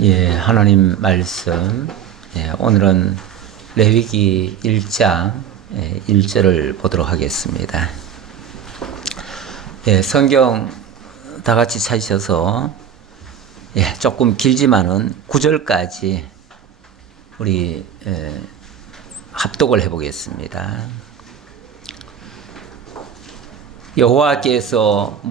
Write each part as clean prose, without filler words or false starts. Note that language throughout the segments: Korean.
예, 하나님 말씀. 오늘은 레위기 1장 1절을 보도록 하겠습니다. 성경 다 같이 찾으셔서 조금 길지만은 9절까지 우리 합독을 해보겠습니다. 여호와께서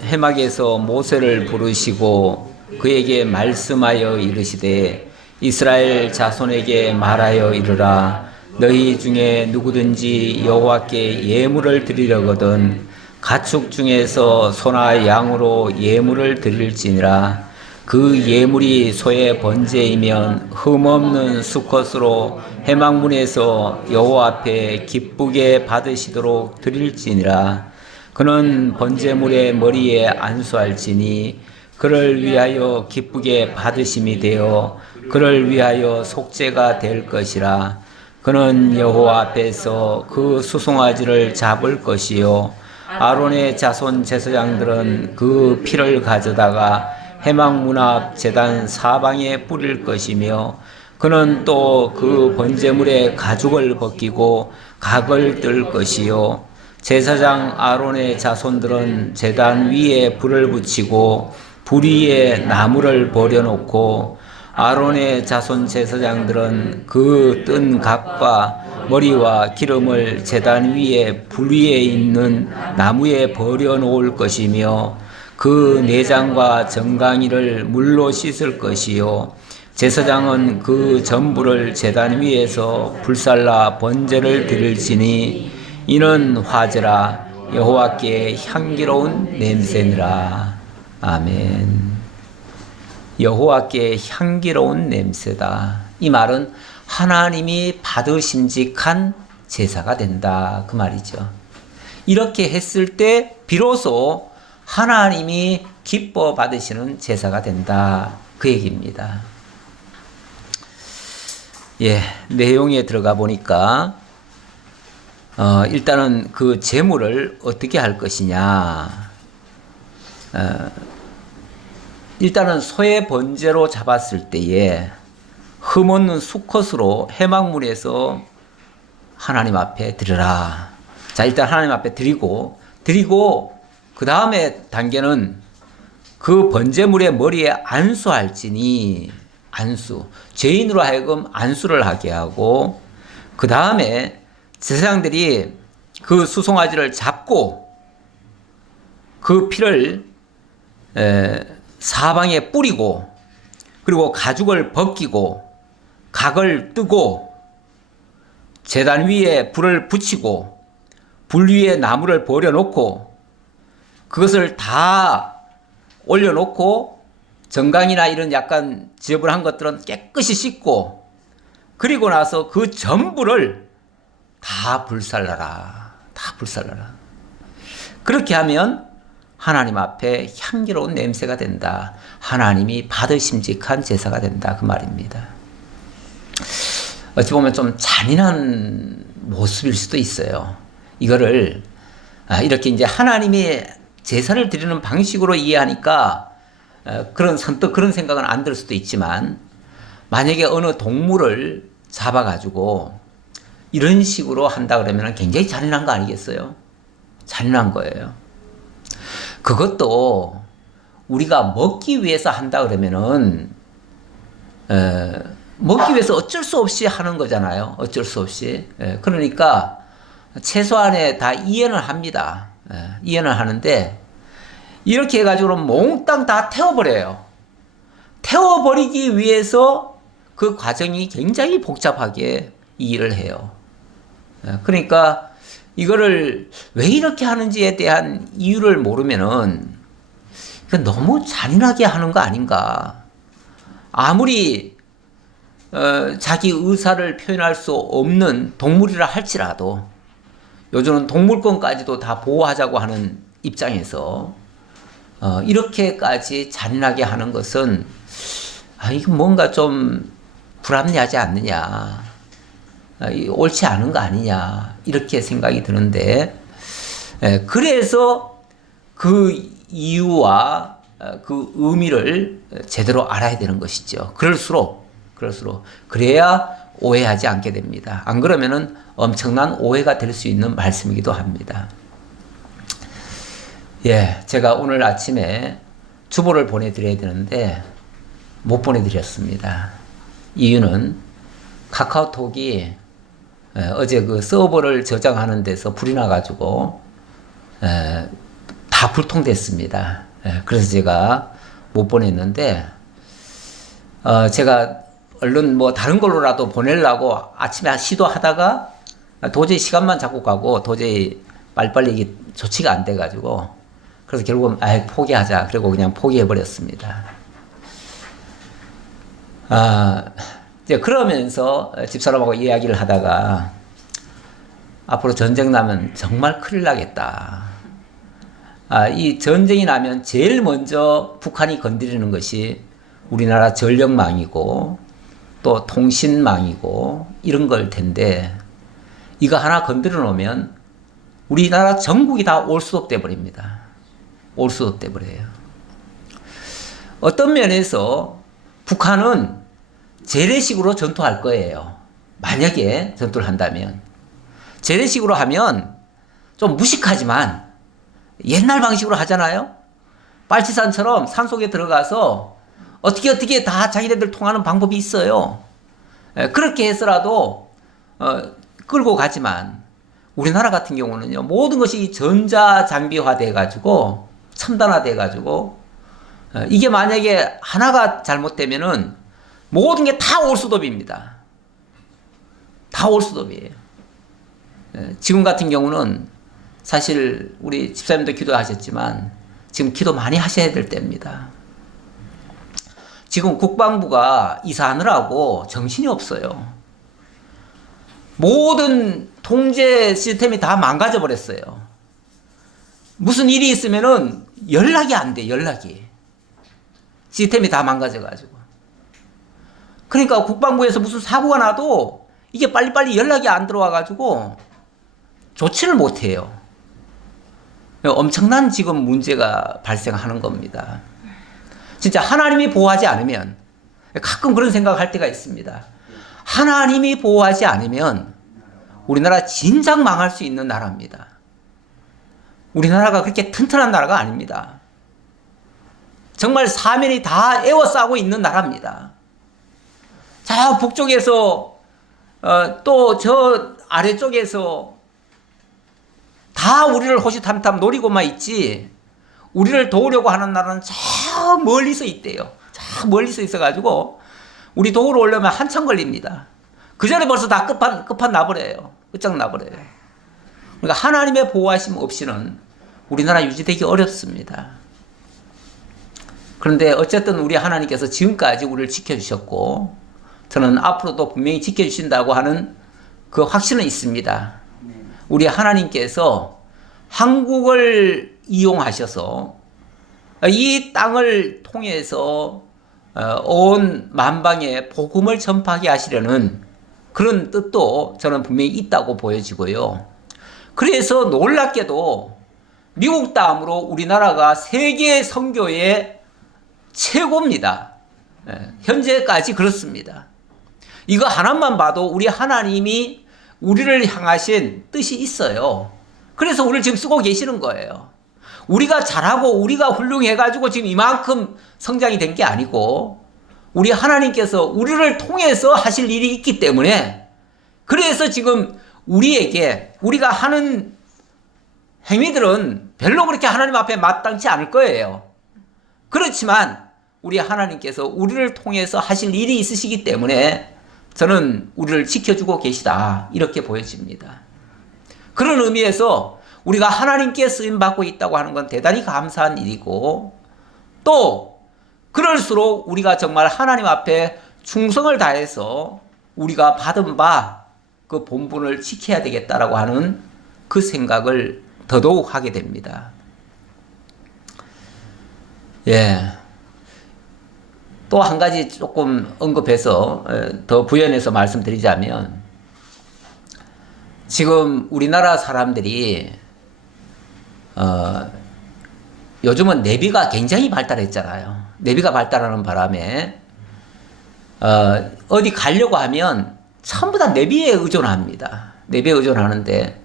해막에서 모세를 부르시고 그에게 말씀하여 이르시되 이스라엘 자손에게 말하여 이르라. 너희 중에 누구든지 여호와께 예물을 드리려거든 가축 중에서 소나 양으로 예물을 드릴지니라. 그 예물이 소의 번제이면 흠없는 수컷으로 해막문에서 여호와 앞에 기쁘게 받으시도록 드릴지니라. 그는 번제물의 머리에 안수할지니 그를 위하여 기쁘게 받으심이 되어 그를 위하여 속죄가 될 것이라. 그는 여호와 앞에서 그 수송아지를 잡을 것이요 아론의 자손 제사장들은 그 피를 가져다가 해막문 앞 제단 사방에 뿌릴 것이며 그는 또 그 번제물의 가죽을 벗기고 각을 뜰 것이요 제사장 아론의 자손들은 제단 위에 불을 붙이고 불 위에 나무를 버려놓고 아론의 자손 제사장들은 그 뜬 각과 머리와 기름을 제단 위에 불 위에 있는 나무에 버려놓을 것이며 그 내장과 정강이를 물로 씻을 것이요 제사장은 그 전부를 제단 위에서 불살라 번제를 드릴지니 이는 화제라. 여호와께 향기로운 냄새니라. 아멘. 여호와께 향기로운 냄새다. 이 말은 하나님이 받으심직한 제사가 된다, 그 말이죠. 이렇게 했을 때 비로소 하나님이 기뻐 받으시는 제사가 된다, 그 얘기입니다. 내용에 들어가 보니까 일단은 그 제물을 어떻게 할 것이냐. 일단은 소의 번제로 잡았을 때에 흠없는 수컷으로 해막문에서 하나님 앞에 드리라. 자, 일단 하나님 앞에 드리고 그 다음에 단계는 그 번제물의 머리에 안수할지니, 안수. 죄인으로 하여금 안수를 하게 하고 그 다음에 제사장들이 그 수송아지를 잡고 그 피를 사방에 뿌리고 그리고 가죽을 벗기고 각을 뜨고 제단 위에 불을 붙이고 불 위에 나무를 버려놓고 그것을 다 올려놓고 정강이나 이런 약간 지저분한 것들은 깨끗이 씻고 그리고 나서 그 전부를 다 불살라라. 다 불살라라. 그렇게 하면 하나님 앞에 향기로운 냄새가 된다. 하나님이 받으심직한 제사가 된다. 그 말입니다. 어찌 보면 좀 잔인한 모습일 수도 있어요. 이거를 이렇게 이제 하나님이 제사를 드리는 방식으로 이해하니까 선뜻 그런 생각은 안 들 수도 있지만 만약에 어느 동물을 잡아가지고 이런 식으로 한다 그러면 굉장히 잔인한 거 아니겠어요? 잔인한 거예요. 그것도 우리가 먹기 위해서 한다 그러면은 먹기 위해서 어쩔 수 없이 하는 거잖아요. 어쩔 수 없이. 그러니까 최소한에 다 이해는 합니다. 이해는 하는데 이렇게 해가지고 몽땅 다 태워버려요. 태워버리기 위해서 그 과정이 굉장히 복잡하게 이 일을 해요. 그러니까 이거를 왜 이렇게 하는지에 대한 이유를 모르면은 너무 잔인하게 하는 거 아닌가. 아무리 자기 의사를 표현할 수 없는 동물이라 할지라도 요즘은 동물권까지도 다 보호하자고 하는 입장에서 이렇게까지 잔인하게 하는 것은 이거 뭔가 좀 불합리하지 않느냐. 옳지 않은 거 아니냐 이렇게 생각이 드는데 그래서 그 이유와 그 의미를 제대로 알아야 되는 것이죠. 그럴수록 그래야 오해하지 않게 됩니다. 안 그러면은 엄청난 오해가 될 수 있는 말씀이기도 합니다. 예, 제가 오늘 아침에 주보를 보내드려야 되는데 못 보내드렸습니다. 이유는 카카오톡이 어제 그 서버를 저장하는 데서 불이 나가지고 다 불통됐습니다. 그래서 제가 못 보냈는데 제가 얼른 뭐 다른 걸로라도 보내려고 아침에 시도하다가 도저히 시간만 잡고 가고 도저히 빨리빨리 이게 조치가 안 돼가지고 그래서 결국은 포기하자. 그리고 그냥 포기해버렸습니다. 이제 그러면서 집사람하고 이야기를 하다가 앞으로 전쟁 나면 정말 큰일 나겠다. 이 전쟁이 나면 제일 먼저 북한이 건드리는 것이 우리나라 전력망이고 또 통신망이고 이런 걸 텐데 이거 하나 건드려 놓으면 우리나라 전국이 다 올수업 돼 버립니다. 올수업 돼 버려요. 어떤 면에서 북한은 재래식으로 전투할 거예요. 만약에 전투를 한다면. 재래식으로 하면 좀 무식하지만 옛날 방식으로 하잖아요. 빨치산처럼 산속에 들어가서 어떻게 다 자기네들 통하는 방법이 있어요. 그렇게 해서라도 끌고 가지만 우리나라 같은 경우는요. 모든 것이 전자장비화 돼가지고 첨단화 돼가지고 이게 만약에 하나가 잘못되면은 모든 게 다 올수도비입니다. 다 올수도비예요. 지금 같은 경우는 사실 우리 집사님도 기도하셨지만 지금 기도 많이 하셔야 될 때입니다. 지금 국방부가 이사하느라고 정신이 없어요. 모든 통제 시스템이 다 망가져 버렸어요. 무슨 일이 있으면은 연락이 안 돼, 연락이. 시스템이 다 망가져가지고. 그러니까 국방부에서 무슨 사고가 나도 이게 빨리빨리 연락이 안 들어와가지고 조치를 못해요. 엄청난 지금 문제가 발생하는 겁니다. 진짜 하나님이 보호하지 않으면 가끔 그런 생각할 때가 있습니다. 하나님이 보호하지 않으면 우리나라 진작 망할 수 있는 나라입니다. 우리나라가 그렇게 튼튼한 나라가 아닙니다. 정말 사면이 다 에워싸고 있는 나라입니다. 저 북쪽에서 또 저 아래쪽에서 다 우리를 호시탐탐 노리고만 있지 우리를 도우려고 하는 나라는 저 멀리서 있대요. 저 멀리서 있어가지고 우리 도우러 오려면 한참 걸립니다. 그 전에 벌써 다 끝판 나버려요. 끝장나버려요. 그러니까 하나님의 보호하심 없이는 우리나라 유지되기 어렵습니다. 그런데 어쨌든 우리 하나님께서 지금까지 우리를 지켜주셨고 저는 앞으로도 분명히 지켜주신다고 하는 그 확신은 있습니다. 우리 하나님께서 한국을 이용하셔서 이 땅을 통해서 온 만방에 복음을 전파하게 하시려는 그런 뜻도 저는 분명히 있다고 보여지고요. 그래서 놀랍게도 미국 다음으로 우리나라가 세계 선교의 최고입니다. 현재까지 그렇습니다. 이거 하나만 봐도 우리 하나님이 우리를 향하신 뜻이 있어요. 그래서 우리를 지금 쓰고 계시는 거예요. 우리가 잘하고 우리가 훌륭해가지고 지금 이만큼 성장이 된 게 아니고 우리 하나님께서 우리를 통해서 하실 일이 있기 때문에 그래서 지금 우리에게 우리가 하는 행위들은 별로 그렇게 하나님 앞에 마땅치 않을 거예요. 그렇지만 우리 하나님께서 우리를 통해서 하실 일이 있으시기 때문에 저는 우리를 지켜주고 계시다 이렇게 보여집니다. 그런 의미에서 우리가 하나님께 쓰임받고 있다고 하는 건 대단히 감사한 일이고 또 그럴수록 우리가 정말 하나님 앞에 충성을 다해서 우리가 받은 바 그 본분을 지켜야 되겠다라고 하는 그 생각을 더더욱 하게 됩니다. 예. 또 한 가지 조금 언급해서 더 부연해서 말씀드리자면 지금 우리나라 사람들이 요즘은 내비가 굉장히 발달했잖아요. 내비가 발달하는 바람에 어디 가려고 하면 전부 다 내비에 의존합니다. 내비에 의존하는데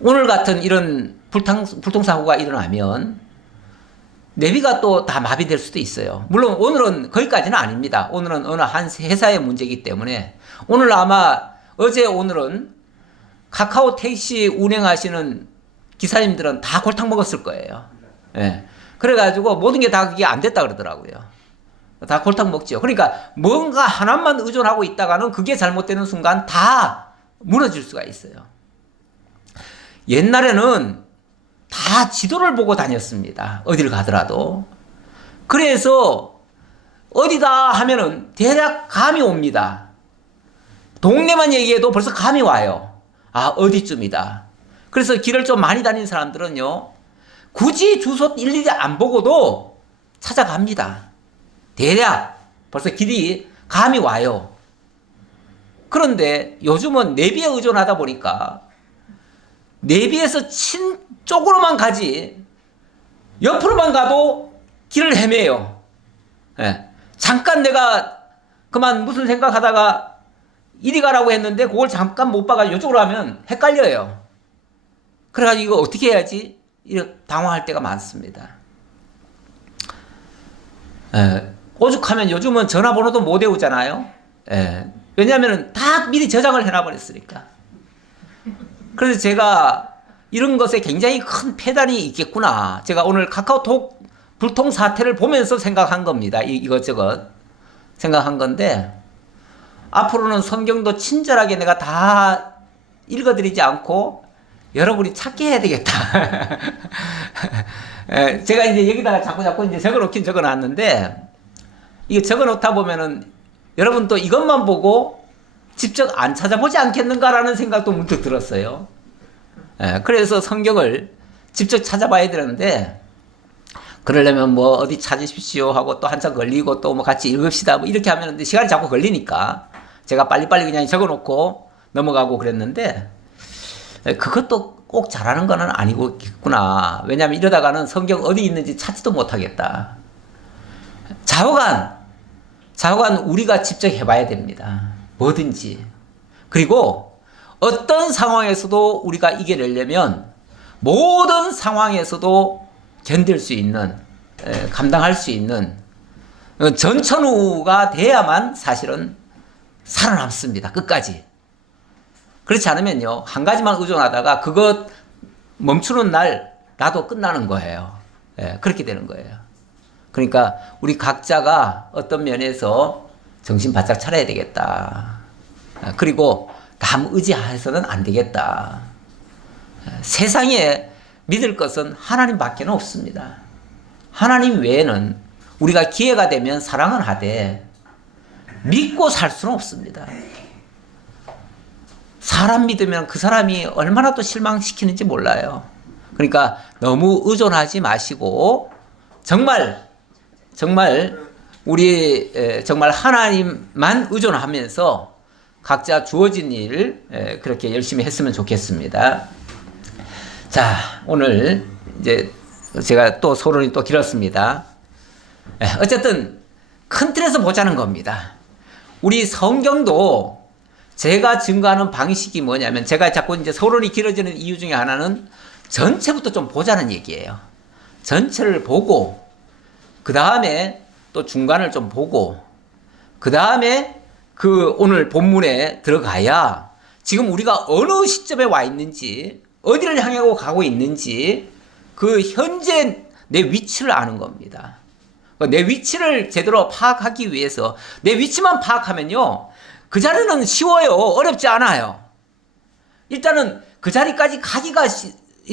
오늘 같은 이런 불통사고가 일어나면 내비가 또 다 마비될 수도 있어요. 물론 오늘은 거기까지는 아닙니다. 오늘은 어느 한 회사의 문제이기 때문에 오늘 아마 어제 오늘은 카카오 택시 운행하시는 기사님들은 다 골탕 먹었을 거예요. 예. 그래가지고 모든 게 다 그게 안 됐다 그러더라고요. 다 골탕 먹죠. 그러니까 뭔가 하나만 의존하고 있다가는 그게 잘못되는 순간 다 무너질 수가 있어요. 옛날에는 다 지도를 보고 다녔습니다. 어딜 가더라도. 그래서 어디다 하면은 대략 감이 옵니다. 동네만 얘기해도 벌써 감이 와요. 아, 어디쯤이다. 그래서 길을 좀 많이 다니는 사람들은요, 굳이 주소 일일이 안 보고도 찾아갑니다. 대략 벌써 길이 감이 와요. 그런데 요즘은 내비에 의존하다 보니까 내비에서 친 쪽으로만 가지 옆으로만 가도 길을 헤매요. 예. 잠깐 내가 그만 무슨 생각하다가 이리 가라고 했는데 그걸 잠깐 못 봐가지고 이쪽으로 하면 헷갈려요. 그래가지고 이거 어떻게 해야지? 이렇게 당황할 때가 많습니다. 오죽하면 요즘은 전화번호도 못 외우잖아요. 왜냐하면 다 미리 저장을 해놔버렸으니까. 그래서 제가 이런 것에 굉장히 큰 폐단이 있겠구나. 제가 오늘 카카오톡 불통 사태를 보면서 생각한 겁니다. 이것저것 생각한 건데, 앞으로는 성경도 친절하게 내가 다 읽어드리지 않고 여러분이 찾게 해야 되겠다. 제가 이제 여기다가 자꾸 이제 적어놓긴 적어놨는데, 이게 적어놓다 보면은 여러분 또 이것만 보고 직접 안 찾아보지 않겠는가라는 생각도 문득 들었어요. 그래서 성경을 직접 찾아봐야 되는데, 그러려면 뭐 어디 찾으십시오 하고 또 한참 걸리고 또 뭐 같이 읽읍시다 뭐 이렇게 하면 시간이 자꾸 걸리니까 제가 빨리빨리 그냥 적어놓고 넘어가고 그랬는데, 그것도 꼭 잘하는 건 아니겠구나. 왜냐하면 이러다가는 성경 어디 있는지 찾지도 못하겠다. 좌우간 우리가 직접 해봐야 됩니다. 뭐든지. 그리고 어떤 상황에서도 우리가 이겨내려면 모든 상황에서도 견딜 수 있는, 감당할 수 있는 전천후가 돼야만 사실은 살아남습니다. 끝까지. 그렇지 않으면요, 한 가지만 의존하다가 그것 멈추는 날 나도 끝나는 거예요. 그렇게 되는 거예요. 그러니까 우리 각자가 어떤 면에서 정신 바짝 차려야 되겠다. 그리고 남 의지해서는 안 되겠다. 세상에 믿을 것은 하나님밖에 없습니다. 하나님 외에는 우리가 기회가 되면 사랑은 하되 믿고 살 수는 없습니다. 사람 믿으면 그 사람이 얼마나 또 실망시키는지 몰라요. 그러니까 너무 의존하지 마시고 정말 우리 정말 하나님만 의존하면서 각자 주어진 일 그렇게 열심히 했으면 좋겠습니다. 자, 오늘 이제 제가 또 서론이 또 길었습니다. 어쨌든 큰 틀에서 보자는 겁니다. 우리 성경도 제가 증거하는 방식이 뭐냐면, 제가 자꾸 이제 서론이 길어지는 이유 중에 하나는 전체부터 좀 보자는 얘기예요. 전체를 보고, 그 다음에 또 중간을 좀 보고, 그 다음에 그 오늘 본문에 들어가야 지금 우리가 어느 시점에 와 있는지, 어디를 향하고 가고 있는지, 그 현재 내 위치를 아는 겁니다. 내 위치를 제대로 파악하기 위해서, 내 위치만 파악하면요, 그 자리는 쉬워요. 어렵지 않아요. 일단은 그 자리까지 가기가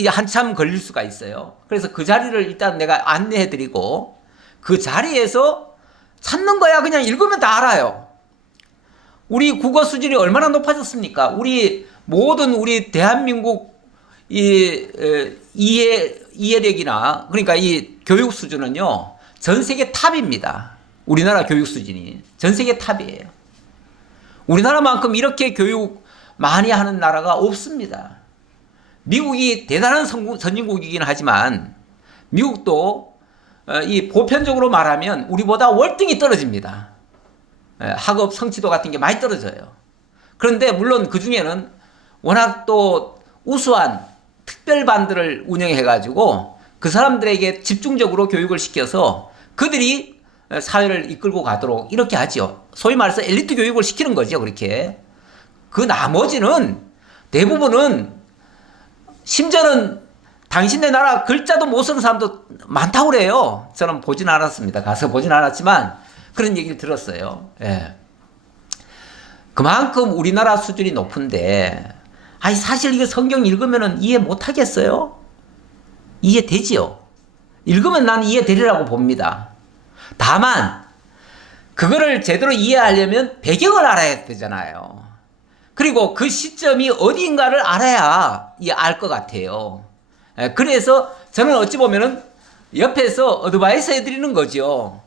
한참 걸릴 수가 있어요. 그래서 그 자리를 일단 내가 안내해드리고, 그 자리에서 찾는 거야. 그냥 읽으면 다 알아요. 우리 국어 수준이 얼마나 높아졌습니까? 우리 대한민국 이해력이나, 그러니까 이 교육 수준은요, 전 세계 탑입니다. 우리나라 교육 수준이 전 세계 탑이에요. 우리나라만큼 이렇게 교육 많이 하는 나라가 없습니다. 미국이 대단한 선진국이긴 하지만 미국도 이 보편적으로 말하면 우리보다 월등히 떨어집니다. 학업 성취도 같은 게 많이 떨어져요. 그런데 물론 그 중에는 워낙 또 우수한 특별반들을 운영해가지고 그 사람들에게 집중적으로 교육을 시켜서 그들이 사회를 이끌고 가도록 이렇게 하죠. 소위 말해서 엘리트 교육을 시키는 거죠. 그렇게. 그 나머지는 대부분은 심지어는 당신네 나라 글자도 못 쓰는 사람도 많다고 그래요. 저는 보진 않았습니다. 가서 보진 않았지만 그런 얘기를 들었어요. 예. 그만큼 우리나라 수준이 높은데, 아니, 사실 이거 성경 읽으면 이해 못 하겠어요? 이해되지요? 읽으면 나는 이해되리라고 봅니다. 다만, 그거를 제대로 이해하려면 배경을 알아야 되잖아요. 그리고 그 시점이 어디인가를 알아야 알 것 같아요. 그래서 저는 어찌 보면은 옆에서 어드바이스 해드리는 거죠.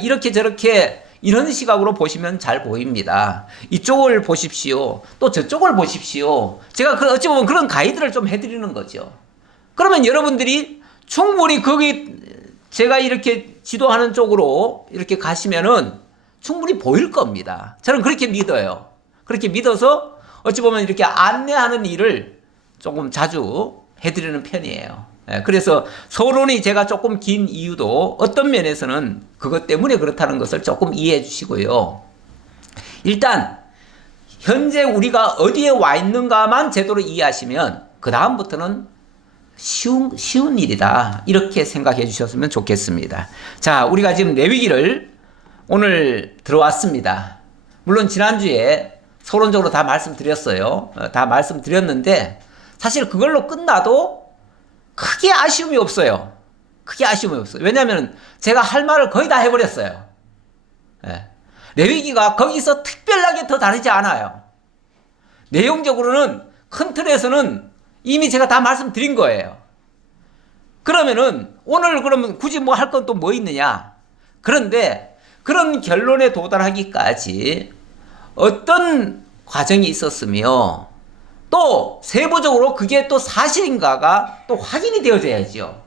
이렇게 저렇게 이런 시각으로 보시면 잘 보입니다. 이쪽을 보십시오. 또 저쪽을 보십시오. 제가 어찌 보면 그런 가이드를 좀 해드리는 거죠. 그러면 여러분들이 충분히 거기 제가 이렇게 지도하는 쪽으로 이렇게 가시면은 충분히 보일 겁니다. 저는 그렇게 믿어요. 그렇게 믿어서 어찌 보면 이렇게 안내하는 일을 조금 자주 해드리는 편이에요. 그래서 서론이 제가 조금 긴 이유도 어떤 면에서는 그것 때문에 그렇다는 것을 조금 이해해 주시고요. 일단 현재 우리가 어디에 와 있는가만 제대로 이해하시면 그 다음부터는 쉬운 일이다, 이렇게 생각해 주셨으면 좋겠습니다. 자, 우리가 지금 레위기를 오늘 들어왔습니다. 물론 지난주에 서론적으로 다 말씀드렸어요. 다 말씀드렸는데 사실 그걸로 끝나도 크게 아쉬움이 없어요. 크게 아쉬움이 없어요. 왜냐하면 제가 할 말을 거의 다 해버렸어요. 예. 레위기가 거기서 특별하게 더 다르지 않아요. 내용적으로는 큰 틀에서는 이미 제가 다 말씀드린 거예요. 그러면은 오늘 그러면 굳이 뭐 할 건 또 뭐 있느냐? 그런데 그런 결론에 도달하기까지 어떤 과정이 있었으며 또 세부적으로 그게 또 사실인가가 또 확인이 되어져야죠.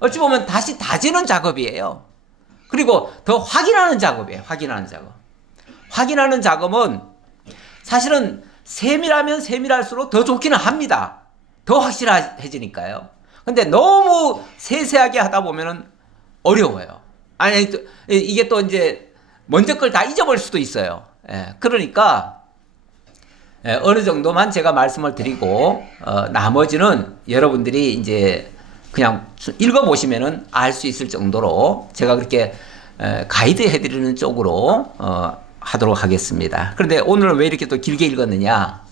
어찌 보면 다시 다지는 작업이에요. 그리고 더 확인하는 작업이에요. 확인하는 작업. 확인하는 작업은 사실은 세밀하면 세밀할수록 더 좋기는 합니다. 더 확실해지니까요. 근데 너무 세세하게 하다 보면은 어려워요. 아니, 이게 또 이제 먼저 걸 다 잊어버릴 수도 있어요. 그러니까 어느 정도만 제가 말씀을 드리고 나머지는 여러분들이 이제 그냥 읽어보시면은 알 수 있을 정도로 제가 그렇게 가이드 해드리는 쪽으로 하도록 하겠습니다. 그런데 오늘은 왜 이렇게 또 길게 읽었느냐?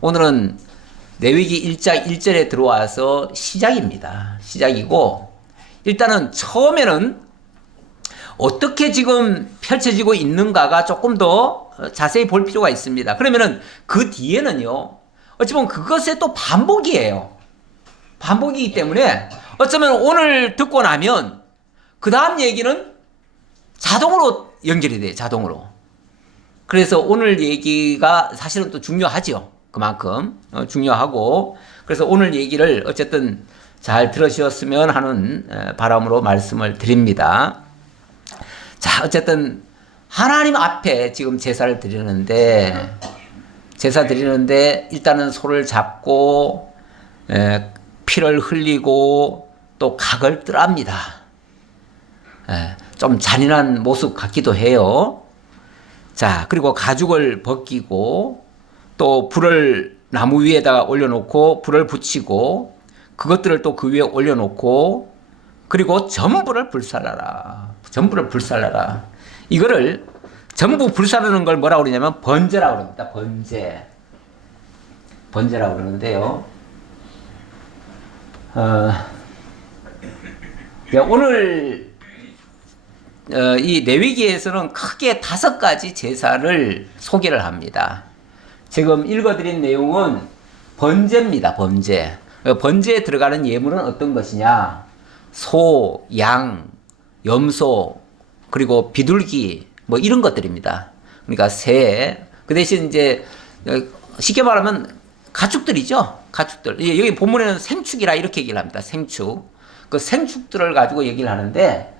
오늘은 레위기 1장 1절에 들어와서 시작입니다. 시작이고 일단은 처음에는 어떻게 지금 펼쳐지고 있는가가 조금 더 자세히 볼 필요가 있습니다. 그러면은 그 뒤에는요, 어찌 보면 그것의 또 반복이에요. 반복이기 때문에 어쩌면 오늘 듣고 나면 그 다음 얘기는 자동으로 연결이 돼요. 자동으로. 그래서 오늘 얘기가 사실은 또 중요하죠. 그만큼 중요하고, 그래서 오늘 얘기를 어쨌든 잘 들으셨으면 하는 바람으로 말씀을 드립니다. 자, 어쨌든 하나님 앞에 지금 제사 드리는데 일단은 소를 잡고 피를 흘리고 또 각을 뜨랍니다. 좀 잔인한 모습 같기도 해요. 자, 그리고 가죽을 벗기고 또 불을 나무 위에다가 올려놓고 불을 붙이고 그것들을 또 그 위에 올려놓고 그리고 전부를 불살라라. 전부를 불살라라. 이거를 전부 불사르는 걸 뭐라고 그러냐면 번제라고 그럽니다. 번제. 번제라고 그러는데요. 오늘 이 레위기에서는 크게 5가지 제사를 소개를 합니다. 지금 읽어드린 내용은 번제입니다. 번제. 번제에 들어가는 예물은 어떤 것이냐? 소, 양, 염소, 그리고 비둘기, 뭐 이런 것들입니다. 그러니까 새, 그 대신 이제 쉽게 말하면 가축들이죠. 가축들. 여기 본문에는 생축이라 이렇게 얘기를 합니다. 생축. 그 생축들을 가지고 얘기를 하는데,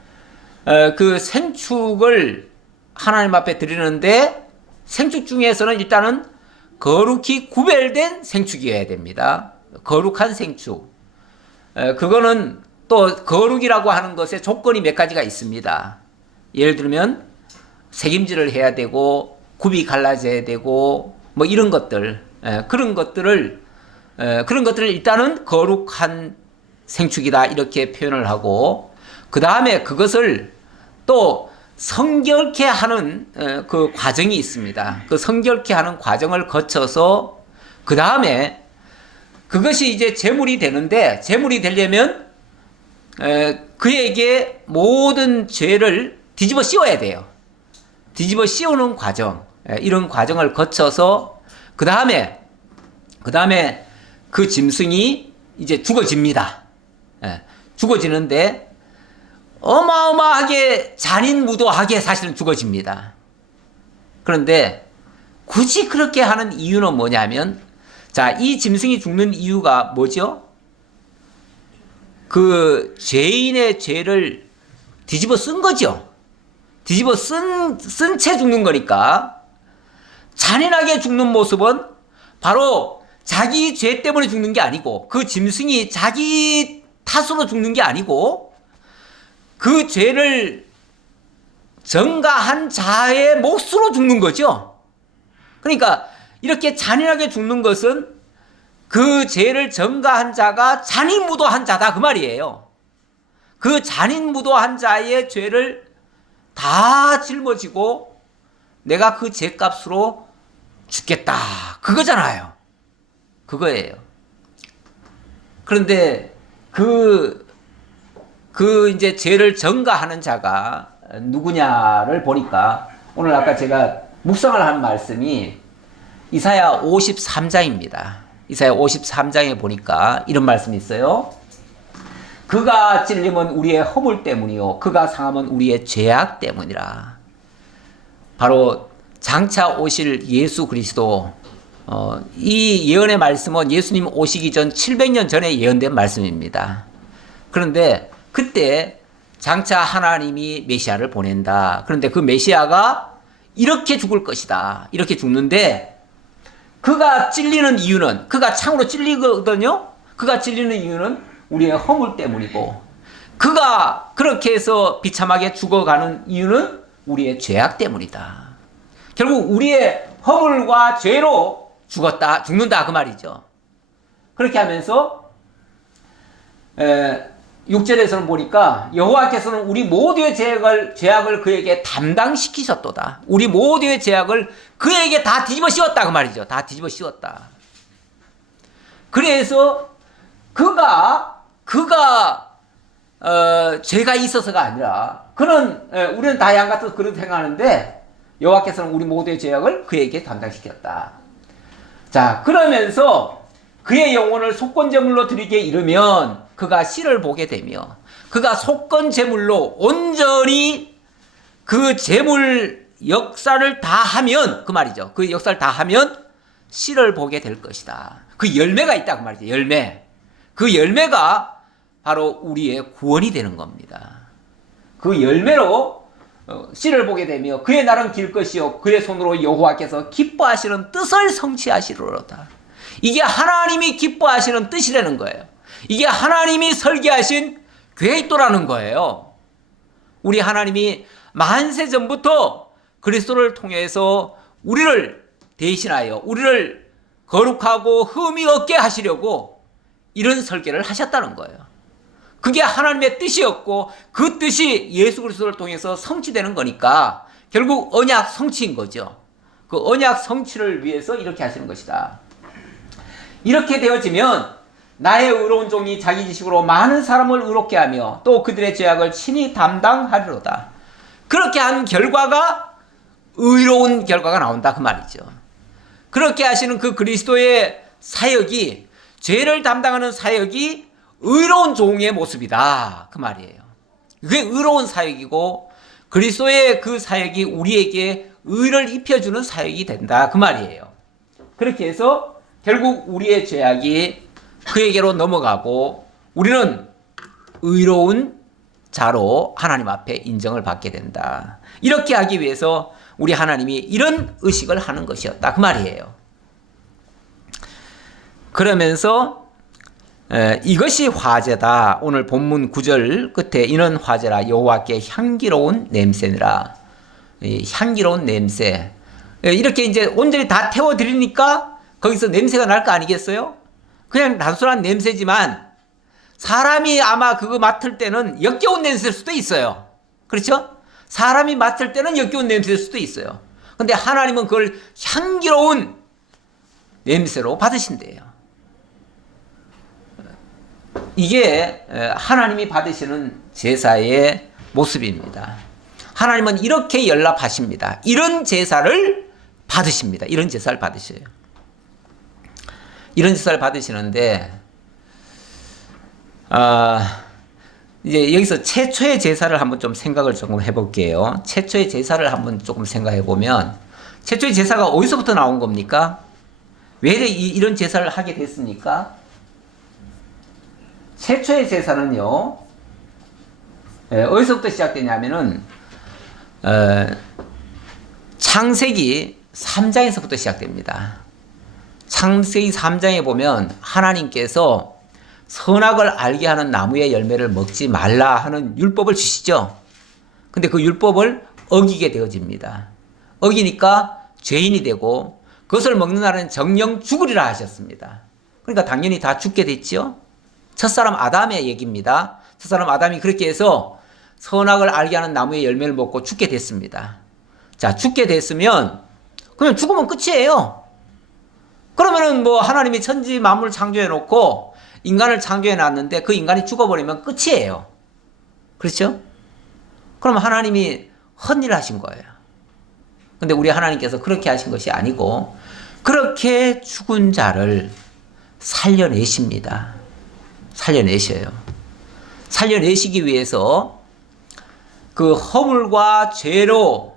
그 생축을 하나님 앞에 드리는데 생축 중에서는 일단은 거룩히 구별된 생축이어야 됩니다. 거룩한 생축. 그거는 또 거룩이라고 하는 것에 조건이 몇 가지가 있습니다. 예를 들면 색임질을 해야 되고 굽이 갈라져야 되고 뭐 이런 것들, 그런 것들을 일단은 거룩한 생축이다 이렇게 표현을 하고, 그 다음에 그것을 또 성결케 하는 그 과정이 있습니다. 그 성결케 하는 과정을 거쳐서 그 다음에 그것이 이제 제물이 되는데, 제물이 되려면 그에게 모든 죄를 뒤집어 씌워야 돼요. 뒤집어 씌우는 과정, 이런 과정을 거쳐서 그 다음에 그 짐승이 이제 죽어집니다. 죽어지는데 어마어마하게 잔인무도하게 사실은 죽어집니다. 그런데 굳이 그렇게 하는 이유는 뭐냐면, 자, 이 짐승이 죽는 이유가 뭐죠? 그 죄인의 죄를 뒤집어 쓴 거죠. 뒤집어 쓴 채 죽는 거니까. 잔인하게 죽는 모습은 바로 자기 죄 때문에 죽는 게 아니고, 그 짐승이 자기 탓으로 죽는 게 아니고, 그 죄를 전가한 자의 몫으로 죽는 거죠. 그러니까 이렇게 잔인하게 죽는 것은 그 죄를 전가한 자가 잔인무도한 자다 그 말이에요. 그 잔인무도한 자의 죄를 다 짊어지고 내가 그 죄값으로 죽겠다 그거잖아요. 그거예요. 그런데 그 이제 죄를 전가하는 자가 누구냐를 보니까, 오늘 아까 제가 묵상을 한 말씀이 이사야 53장입니다. 이사야 53장에 보니까 이런 말씀이 있어요. 그가 찔림은 우리의 허물 때문이요 그가 상함은 우리의 죄악 때문이라. 바로 장차 오실 예수 그리스도, 이 예언의 말씀은 예수님 오시기 전 700년 전에 예언된 말씀입니다. 그런데 그때 장차 하나님이 메시아를 보낸다. 그런데 그 메시아가 이렇게 죽을 것이다. 이렇게 죽는데, 그가 찔리는 이유는, 그가 창으로 찔리거든요. 그가 찔리는 이유는 우리의 허물 때문이고, 그가 그렇게 해서 비참하게 죽어가는 이유는 우리의 죄악 때문이다. 결국 우리의 허물과 죄로 죽는다 그 말이죠. 그렇게 하면서 6절에서는 보니까 여호와께서는 우리 모두의 죄악을 그에게 담당시키셨도다. 우리 모두의 죄악을 그에게 다 뒤집어 씌웠다 그 말이죠. 다 뒤집어 씌웠다. 그래서 그가 죄가 있어서가 아니라, 우리는 다 양 같아서 그렇게 생각하는데 여호와께서는 우리 모두의 죄악을 그에게 담당시켰다. 자, 그러면서 그의 영혼을 속건제물로 드리게 이르면 그가 씨를 보게 되며, 그가 속건제물로 온전히 그 제물 역사를 다 하면, 그 말이죠. 그 역사를 다 하면 씨를 보게 될 것이다. 그 열매가 있다 그 말이죠. 열매. 그 열매가 바로 우리의 구원이 되는 겁니다. 그 열매로 씨를 보게 되며 그의 날은 길 것이요 그의 손으로 여호와께서 기뻐하시는 뜻을 성취하시리로다. 이게 하나님이 기뻐하시는 뜻이라는 거예요. 이게 하나님이 설계하신 계획도라는 거예요. 우리 하나님이 만세 전부터 그리스도를 통해서 우리를 대신하여 우리를 거룩하고 흠이 없게 하시려고 이런 설계를 하셨다는 거예요. 그게 하나님의 뜻이었고, 그 뜻이 예수 그리스도를 통해서 성취되는 거니까 결국 언약 성취인 거죠. 그 언약 성취를 위해서 이렇게 하시는 것이다. 이렇게 되어지면 나의 의로운 종이 자기 지식으로 많은 사람을 의롭게 하며 또 그들의 죄악을 친히 담당하리로다. 그렇게 한 결과가 의로운 결과가 나온다 그 말이죠. 그렇게 하시는 그 그리스도의 사역이, 죄를 담당하는 사역이 의로운 종의 모습이다 그 말이에요. 그게 의로운 사역이고, 그리스도의 그 사역이 우리에게 의를 입혀주는 사역이 된다 그 말이에요. 그렇게 해서 결국 우리의 죄악이 그에게로 넘어가고 우리는 의로운 자로 하나님 앞에 인정을 받게 된다. 이렇게 하기 위해서 우리 하나님이 이런 의식을 하는 것이었다. 그 말이에요. 그러면서 이것이 화제다. 오늘 본문 9절 끝에 이는 화제라 여호와께 향기로운 냄새니라. 향기로운 냄새. 이렇게 이제 온전히 다 태워드리니까 거기서 냄새가 날 거 아니겠어요? 그냥 단순한 냄새지만 사람이 아마 그거 맡을 때는 역겨운 냄새일 수도 있어요. 그렇죠? 사람이 맡을 때는 역겨운 냄새일 수도 있어요. 근데 하나님은 그걸 향기로운 냄새로 받으신대요. 이게 하나님이 받으시는 제사의 모습입니다. 하나님은 이렇게 연락하십니다. 이런 제사를 받으십니다. 이런 제사를 받으셔요. 이런 제사를 받으시는데 이제 여기서 최초의 제사를 한번 좀 생각을 조금 해볼게요. 최초의 제사를 한번 조금 생각해 보면 최초의 제사가 어디서부터 나온 겁니까? 왜 이런 제사를 하게 됐습니까? 최초의 제사는요, 어디서부터 시작되냐면은 창세기 3장에서부터 시작됩니다. 창세기 3장에 보면 하나님께서 선악을 알게 하는 나무의 열매를 먹지 말라 하는 율법을 주시죠. 근데 그 율법을 어기게 되어집니다. 어기니까 죄인이 되고 그것을 먹는 날은 정령 죽으리라 하셨습니다. 그러니까 당연히 다 죽게 됐죠. 첫사람 아담의 얘기입니다. 첫사람 아담이 그렇게 해서 선악을 알게 하는 나무의 열매를 먹고 죽게 됐습니다. 자, 죽게 됐으면 그냥 죽으면 끝이에요. 그러면은 뭐 하나님이 천지 만물 창조해 놓고 인간을 창조해 놨는데 그 인간이 죽어버리면 끝이에요. 그렇죠? 그러면 하나님이 헛일 하신 거예요. 근데 우리 하나님께서 그렇게 하신 것이 아니고 그렇게 죽은 자를 살려내십니다. 살려내셔요. 살려내시기 위해서 그 허물과 죄로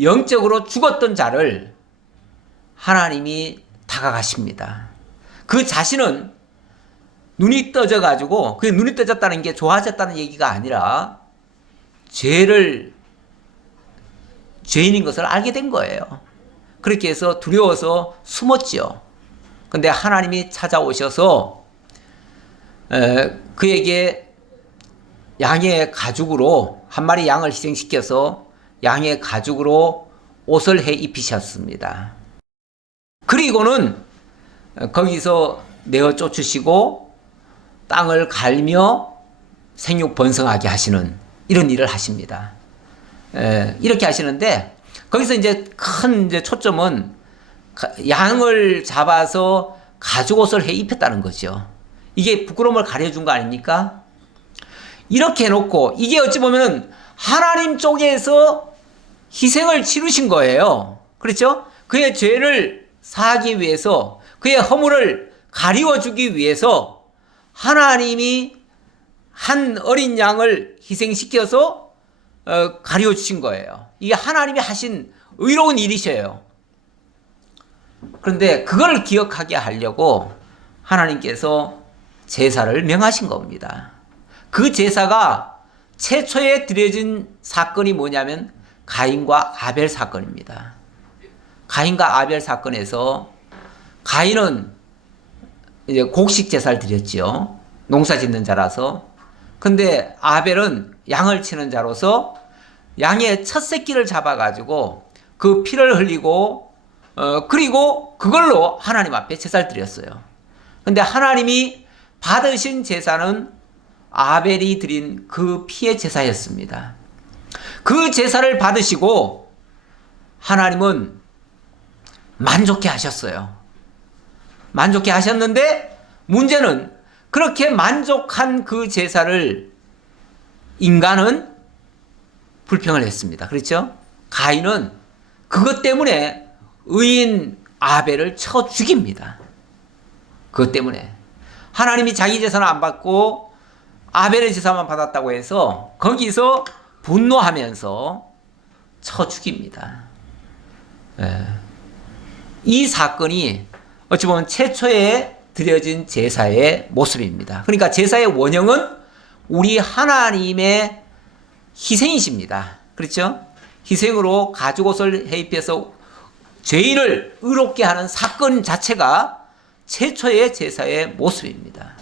영적으로 죽었던 자를 하나님이 다가가십니다. 그 자신은 눈이 떠져가지고, 그게 눈이 떠졌다는 게 좋아졌다는 얘기가 아니라 죄인인 것을 알게 된 거예요. 그렇게 해서 두려워서 숨었죠. 근데 하나님이 찾아오셔서 그에게 양의 가죽으로 한 마리 양을 희생시켜서 양의 가죽으로 옷을 해 입히셨습니다. 그리고는 거기서 내어 쫓으시고 땅을 갈며 생육 번성하게 하시는 이런 일을 하십니다. 이렇게 하시는데 거기서 이제 큰 초점은 양을 잡아서 가죽 옷을 해 입혔다는 거죠. 이게 부끄러움을 가려준 거 아닙니까? 이렇게 해놓고 이게 어찌 보면 하나님 쪽에서 희생을 치르신 거예요. 그렇죠? 그의 죄를 사하기 위해서, 그의 허물을 가리워주기 위해서 하나님이 한 어린 양을 희생시켜서 가리워주신 거예요. 이게 하나님이 하신 의로운 일이셔요. 그런데 그걸 기억하게 하려고 하나님께서 제사를 명하신 겁니다. 그 제사가 최초에 드려진 사건이 뭐냐면 가인과 아벨 사건입니다. 가인과 아벨 사건에서 가인은 이제 곡식 제사를 드렸죠. 농사 짓는 자라서. 근데 아벨은 양을 치는 자로서 양의 첫 새끼를 잡아가지고 그 피를 흘리고 그리고 그걸로 하나님 앞에 제사를 드렸어요. 근데 하나님이 받으신 제사는 아벨이 드린 그 피의 제사였습니다. 그 제사를 받으시고 하나님은 만족해 하셨어요. 만족해 하셨는데 문제는 그렇게 만족한 그 제사를 인간은 불평을 했습니다. 그렇죠? 가인은 그것 때문에 의인 아벨을 쳐 죽입니다. 그것 때문에 하나님이 자기 제사는 안 받고 아벨의 제사만 받았다고 해서 거기서 분노하면서 쳐 죽입니다. 이 사건이 어찌 보면 최초에 드려진 제사의 모습입니다. 그러니까 제사의 원형은 우리 하나님의 희생이십니다. 그렇죠? 희생으로 가죽옷을 해입해서 죄인을 의롭게 하는 사건 자체가 최초의 제사의 모습입니다.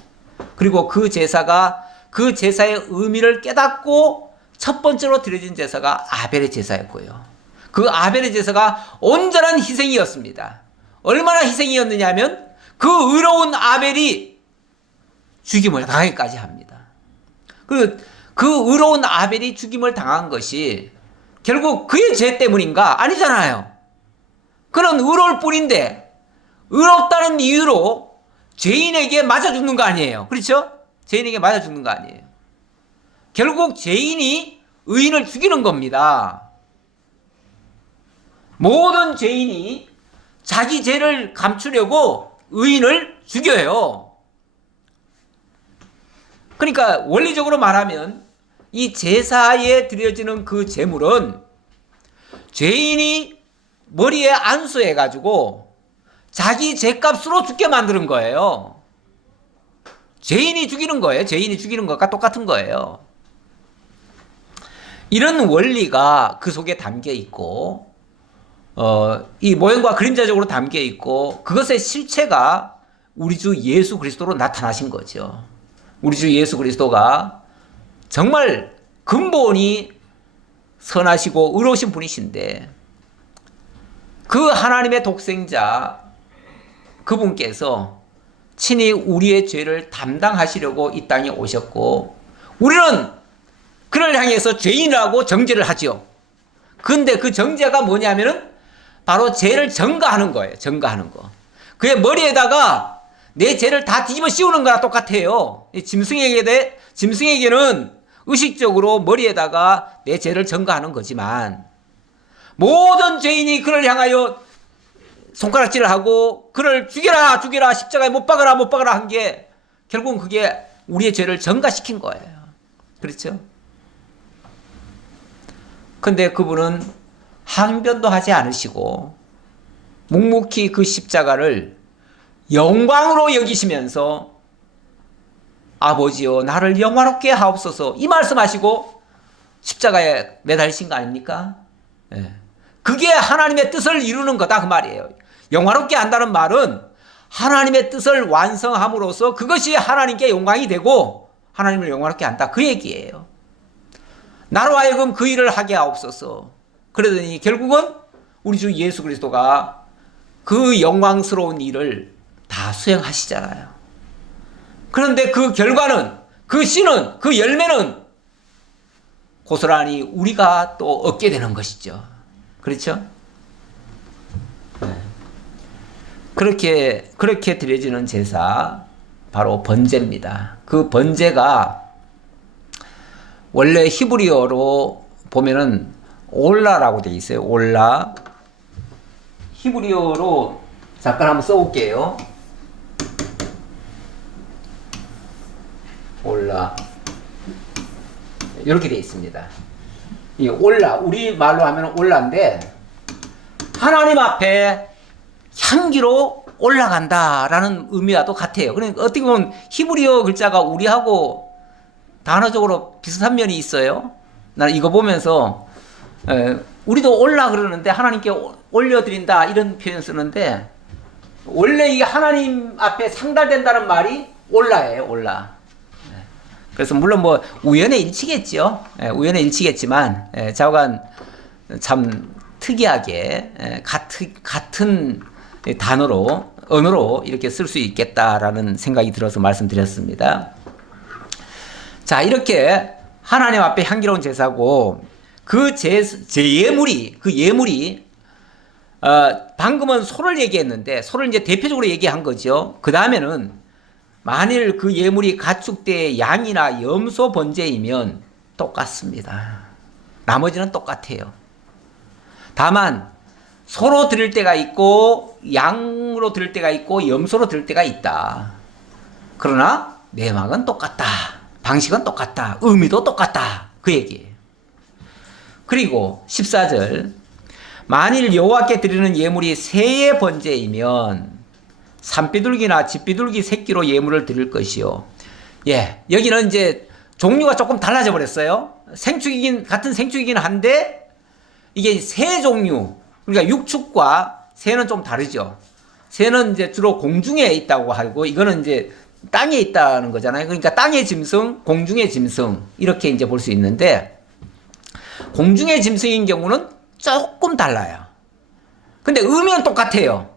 그리고 그 제사가 그 제사의 의미를 깨닫고 첫 번째로 드려진 제사가 아벨의 제사였고요. 그 아벨의 제사가 온전한 희생이었습니다. 얼마나 희생이었느냐 하면 그 의로운 아벨이 죽임을 당하기까지 합니다. 그 의로운 아벨이 죽임을 당한 것이 결국 그의 죄 때문인가? 아니잖아요. 그는 의로울 뿐인데 의롭다는 이유로 죄인에게 맞아 죽는 거 아니에요. 그렇죠? 죄인에게 맞아 죽는 거 아니에요. 결국 죄인이 의인을 죽이는 겁니다. 모든 죄인이 자기 죄를 감추려고 의인을 죽여요. 그러니까 원리적으로 말하면 이 제사에 드려지는 그 제물은 죄인이 머리에 안수해가지고 자기 죄값으로 죽게 만드는 거예요. 죄인이 죽이는 거예요. 죄인이 죽이는 것과 똑같은 거예요. 이런 원리가 그 속에 담겨 있고, 이 모형과 그림자적으로 담겨 있고, 그것의 실체가 우리 주 예수 그리스도로 나타나신 거죠. 우리 주 예수 그리스도가 정말 근본이 선하시고 의로우신 분이신데, 그 하나님의 독생자 그분께서 친히 우리의 죄를 담당하시려고 이 땅에 오셨고, 우리는 그를 향해서 죄인이라고 정죄를 하죠. 근데 그 정죄가 뭐냐면은 바로 죄를 전가하는 거예요. 전가하는 거. 그의 머리에다가 내 죄를 다 뒤집어 씌우는 거랑 똑같아요. 짐승에게는 의식적으로 머리에다가 내 죄를 전가하는 거지만, 모든 죄인이 그를 향하여 손가락질을 하고 그를 죽여라 죽여라 십자가에 못 박아라 못 박아라 한 게 결국은 그게 우리의 죄를 전가시킨 거예요. 그렇죠? 근데 그분은 항변도 하지 않으시고 묵묵히 그 십자가를 영광으로 여기시면서 아버지여 나를 영화롭게 하옵소서 이 말씀하시고 십자가에 매달리신 거 아닙니까? 네. 그게 하나님의 뜻을 이루는 거다 그 말이에요. 영화롭게 한다는 말은 하나님의 뜻을 완성함으로써 그것이 하나님께 영광이 되고 하나님을 영화롭게 한다 그 얘기예요. 나로 하여금 그 일을 하게 하옵소서. 그러더니 결국은 우리 주 예수 그리스도가 그 영광스러운 일을 다 수행하시잖아요. 그런데 그 결과는, 그 씨는, 그 열매는 고스란히 우리가 또 얻게 되는 것이죠. 그렇죠? 네. 그렇게 드려지는 제사 바로 번제입니다. 그 번제가 원래 히브리어로 보면은 올라라고 되어 있어요. 올라. 히브리어로 잠깐 한번 써볼게요. 올라. 이렇게 되어 있습니다. 이 올라, 우리 말로 하면 올라인데 하나님 앞에 향기로 올라간다라는 의미와도 같아요. 그러니까 어떻게 보면 히브리어 글자가 우리하고 단어적으로 비슷한 면이 있어요. 나는 이거 보면서 우리도 올라 그러는데 하나님께 올려드린다 이런 표현 쓰는데 원래 이 하나님 앞에 상달된다는 말이 올라예요. 올라. 그래서 물론 뭐 우연의 일치겠죠. 우연의 일치겠지만 좌우간 참 특이하게 같은 단어로 언어로 이렇게 쓸 수 있겠다라는 생각이 들어서 말씀드렸습니다. 자, 이렇게 하나님 앞에 향기로운 제사고 그 예물이 방금은 소를 얘기했는데 소를 이제 대표적으로 얘기한 거죠. 그 다음에는 만일 그 예물이 가축대 양이나 염소 번제이면 똑같습니다. 나머지는 똑같아요. 다만 소로 드릴 때가 있고 양으로 드릴 때가 있고 염소로 드릴 때가 있다. 그러나 내막은 똑같다. 방식은 똑같다. 의미도 똑같다. 그 얘기예요. 그리고 14절 만일 여호와께 드리는 예물이 새의 번제이면 산비둘기나 집비둘기 새끼로 예물을 드릴 것이요. 예, 여기는 이제 종류가 조금 달라져 버렸어요. 생축이긴 같은 생축이긴 한데 이게 새 종류, 그러니까 육축과 새는 좀 다르죠. 새는 이제 주로 공중에 있다고 하고 이거는 이제 땅에 있다는 거잖아요. 그러니까 땅의 짐승, 공중의 짐승 이렇게 이제 볼 수 있는데 공중의 짐승인 경우는 조금 달라요. 근데 의미는 똑같아요.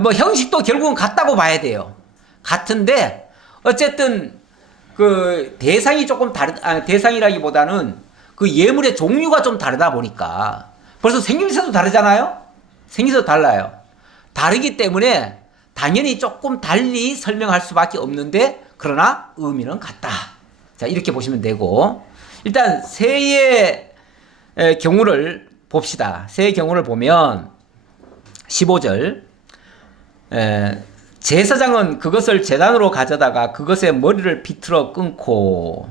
뭐 형식도 결국은 같다고 봐야 돼요. 같은데 어쨌든 그 대상이 조금 대상이라기보다는 그 예물의 종류가 좀 다르다 보니까 벌써 생김새도 다르잖아요. 생김새도 달라요. 다르기 때문에 당연히 조금 달리 설명할 수밖에 없는데 그러나 의미는 같다. 자, 이렇게 보시면 되고 일단 새의 경우를 봅시다. 새의 경우를 보면 15절 제사장은 그것을 제단으로 가져다가 그것의 머리를 비틀어 끊고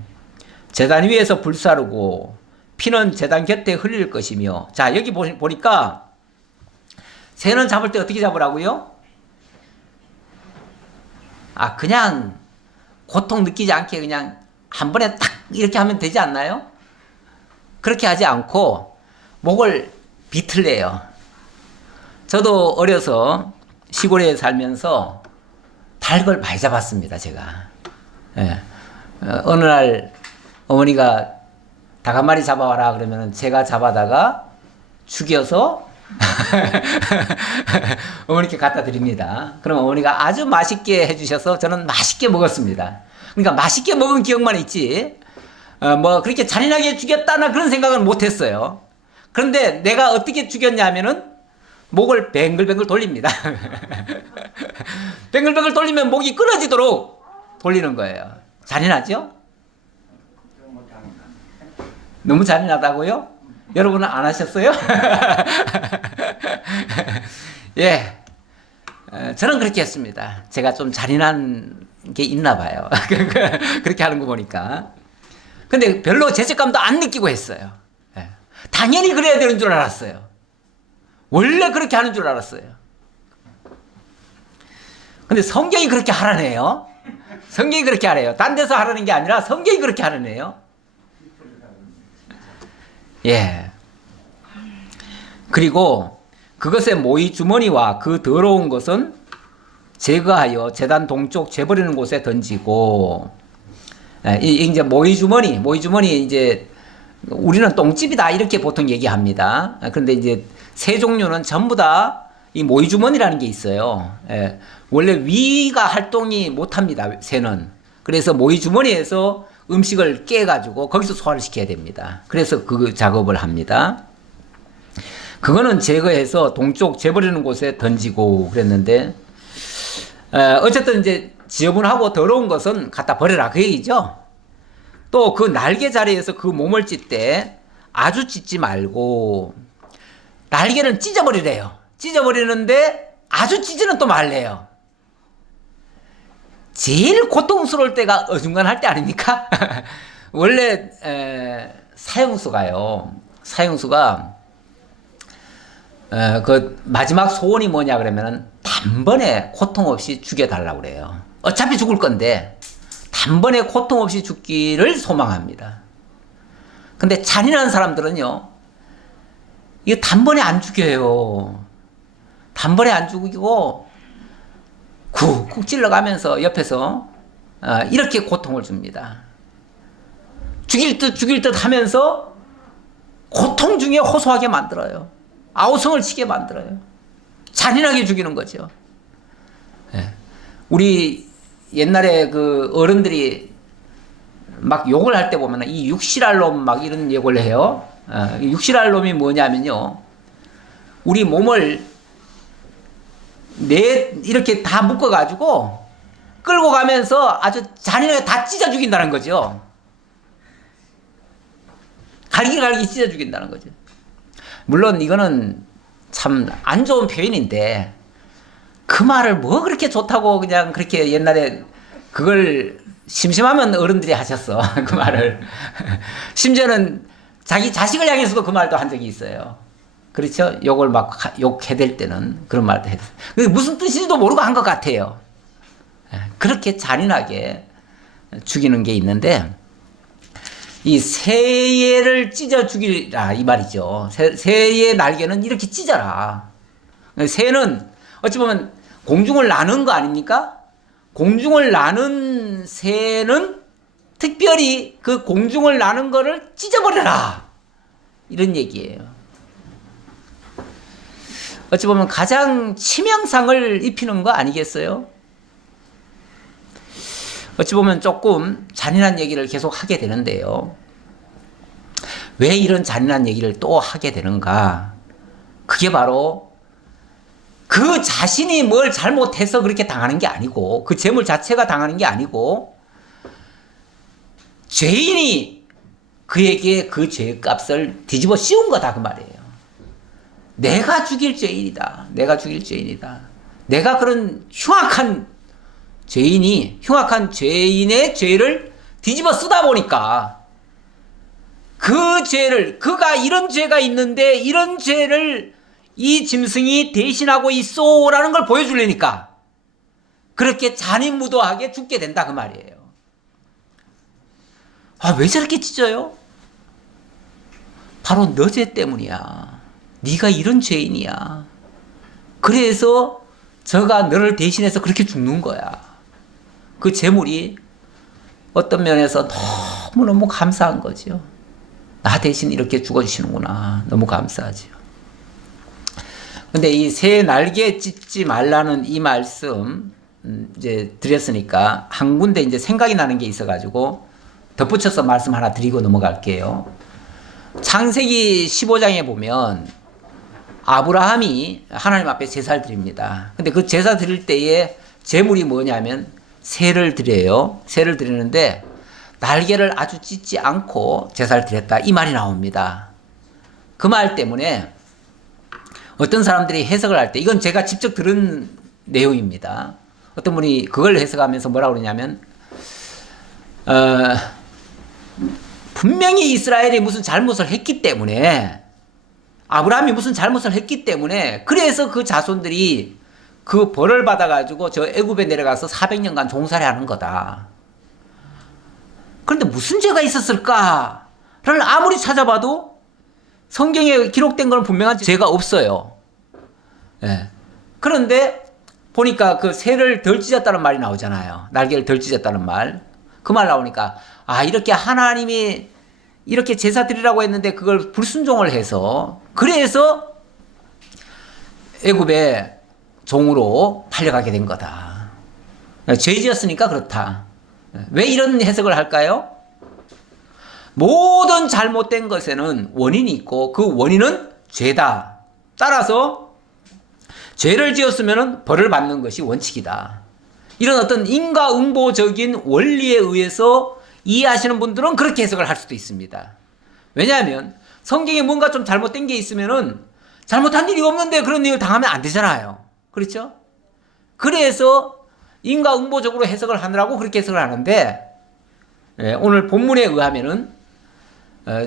제단 위에서 불사르고 피는 제단 곁에 흘릴 것이며 자 여기 보니까 새는 잡을 때 어떻게 잡으라고요? 그냥 고통 느끼지 않게 그냥 한 번에 딱 이렇게 하면 되지 않나요? 그렇게 하지 않고 목을 비틀래요. 저도 어려서 시골에 살면서 닭을 많이 잡았습니다, 제가. 예. 어느 날 어머니가 닭 한 마리 잡아와라 그러면 제가 잡아다가 죽여서 어머니께 갖다 드립니다. 그럼 어머니가 아주 맛있게 해주셔서 저는 맛있게 먹었습니다. 그러니까 맛있게 먹은 기억만 있지, 뭐 그렇게 잔인하게 죽였다나 그런 생각은 못 했어요. 그런데 내가 어떻게 죽였냐 하면은 목을 뱅글뱅글 돌립니다. 뱅글뱅글 돌리면 목이 끊어지도록 돌리는 거예요. 잔인하죠? 너무 잔인하다고요? 여러분은 안 하셨어요? 예. 저는 그렇게 했습니다. 제가 좀 잔인한 게 있나 봐요. 그렇게 하는 거 보니까. 근데 별로 죄책감도 안 느끼고 했어요. 예. 당연히 그래야 되는 줄 알았어요. 원래 그렇게 하는 줄 알았어요. 근데 성경이 그렇게 하라네요. 성경이 그렇게 하래요. 딴 데서 하라는 게 아니라 성경이 그렇게 하라네요. 예. 그리고 그것의 모이 주머니와 그 더러운 것은 제거하여 제단 동쪽 재버리는 곳에 던지고, 이제 모이 주머니 이제 우리는 똥집이다 이렇게 보통 얘기합니다. 그런데 이제 새 종류는 전부 다 이 모이 주머니라는 게 있어요. 예. 원래 위가 활동이 못합니다, 새는. 그래서 모이 주머니에서 음식을 깨가지고 거기서 소화를 시켜야 됩니다. 그래서 그 작업을 합니다. 그거는 제거해서 동쪽 재버리는 곳에 던지고 그랬는데, 어쨌든 이제 지저분하고 더러운 것은 갖다 버려라 그 얘기죠. 또 그 날개 자리에서 그 몸을 찢 때 아주 찢지 말고 날개는 찢어버리래요. 찢어버리는데 아주 찢지는 또 말래요. 제일 고통스러울 때가 어중간할 때 아닙니까? 원래 사형수가 그 마지막 소원이 뭐냐 그러면은 단번에 고통 없이 죽여달라고 그래요. 어차피 죽을 건데 단번에 고통 없이 죽기를 소망합니다. 근데 잔인한 사람들은요, 이거 단번에 안 죽여요. 단번에 안 죽이고 쿡쿡 찔러가면서 옆에서 이렇게 고통을 줍니다. 죽일 듯 하면서 고통 중에 호소하게 만들어요. 아우성을 치게 만들어요. 잔인하게 죽이는 거죠. 우리 옛날에 그 어른들이 막 욕을 할 때 보면 이 육실할 놈 막 이런 욕을 해요. 육실할 놈이 뭐냐면요, 우리 몸을 이렇게 다 묶어가지고 끌고 가면서 아주 잔인하게 다 찢어 죽인다는 거죠. 갈기 찢어 죽인다는 거죠. 물론 이거는 참 안 좋은 표현인데 그 말을 뭐 그렇게 좋다고 그냥 그렇게 옛날에 그걸 심심하면 어른들이 하셨어. 그 말을. 심지어는 자기 자식을 향해서도 그 말도 한 적이 있어요. 그렇죠? 욕을 막 욕해댈 때는 그런 말도 했어요. 무슨 뜻인지도 모르고 한 것 같아요. 그렇게 잔인하게 죽이는 게 있는데, 이 새를 찢어 죽이라 이 말이죠. 새의 날개는 이렇게 찢어라. 새는 어찌 보면 공중을 나는 거 아닙니까? 공중을 나는 새는 특별히 그 공중을 나는 거를 찢어버려라. 이런 얘기예요. 어찌 보면 가장 치명상을 입히는 거 아니겠어요? 어찌 보면 조금 잔인한 얘기를 계속 하게 되는데요. 왜 이런 잔인한 얘기를 또 하게 되는가? 그게 바로 그 자신이 뭘 잘못해서 그렇게 당하는 게 아니고, 그 재물 자체가 당하는 게 아니고, 죄인이 그에게 그 죄의 값을 뒤집어 씌운 거다 그 말이에요. 내가 죽일 죄인이다. 내가 죽일 죄인이다. 내가 그런 흉악한 죄인의 죄를 뒤집어 쓰다 보니까 그 죄를, 그가 이런 죄가 있는데 이런 죄를 이 짐승이 대신하고 있소라는 걸 보여주려니까 그렇게 잔인무도하게 죽게 된다 그 말이에요. 아, 왜 저렇게 찢어요? 바로 너 죄 때문이야. 네가 이런 죄인이야. 그래서 저가 너를 대신해서 그렇게 죽는 거야. 그 재물이 어떤 면에서 너무너무 감사한 거죠. 나 대신 이렇게 죽어주시는구나. 너무 감사하죠. 근데 이 새 날개 찢지 말라는 이 말씀 이제 드렸으니까 한 군데 이제 생각이 나는 게 있어가지고 덧붙여서 말씀 하나 드리고 넘어갈게요. 창세기 15장에 보면 아브라함이 하나님 앞에 제사를 드립니다. 근데 그 제사 드릴 때에 제물이 뭐냐면 새를 드려요. 새를 드리는데 날개를 아주 찢지 않고 제사를 드렸다. 이 말이 나옵니다. 그 말 때문에 어떤 사람들이 해석을 할 때, 이건 제가 직접 들은 내용입니다. 어떤 분이 그걸 해석하면서 뭐라고 그러냐면, 분명히 이스라엘이 무슨 잘못을 했기 때문에, 아브라함이 무슨 잘못을 했기 때문에, 그래서 그 자손들이 그 벌을 받아가지고 저 애굽에 내려가서 400년간 종살이 하는 거다. 그런데 무슨 죄가 있었을까를 아무리 찾아봐도 성경에 기록된 건 분명한 죄가 없어요. 예. 그런데 보니까 그 새를 덜 찢었다는 말이 나오잖아요. 날개를 덜 찢었다는 말. 그 말 나오니까, 아, 이렇게 하나님이 이렇게 제사 드리라고 했는데 그걸 불순종을 해서, 그래서 애굽에 종으로 팔려가게 된 거다. 죄 지었으니까 그렇다. 왜 이런 해석을 할까요? 모든 잘못된 것에는 원인이 있고 그 원인은 죄다. 따라서 죄를 지었으면 벌을 받는 것이 원칙이다. 이런 어떤 인과응보적인 원리에 의해서 이해하시는 분들은 그렇게 해석을 할 수도 있습니다. 왜냐하면 성경에 뭔가 좀 잘못된 게 있으면은 잘못한 일이 없는데 그런 일을 당하면 안 되잖아요. 그렇죠? 그래서 인과응보적으로 해석을 하느라고 그렇게 해석을 하는데, 오늘 본문에 의하면은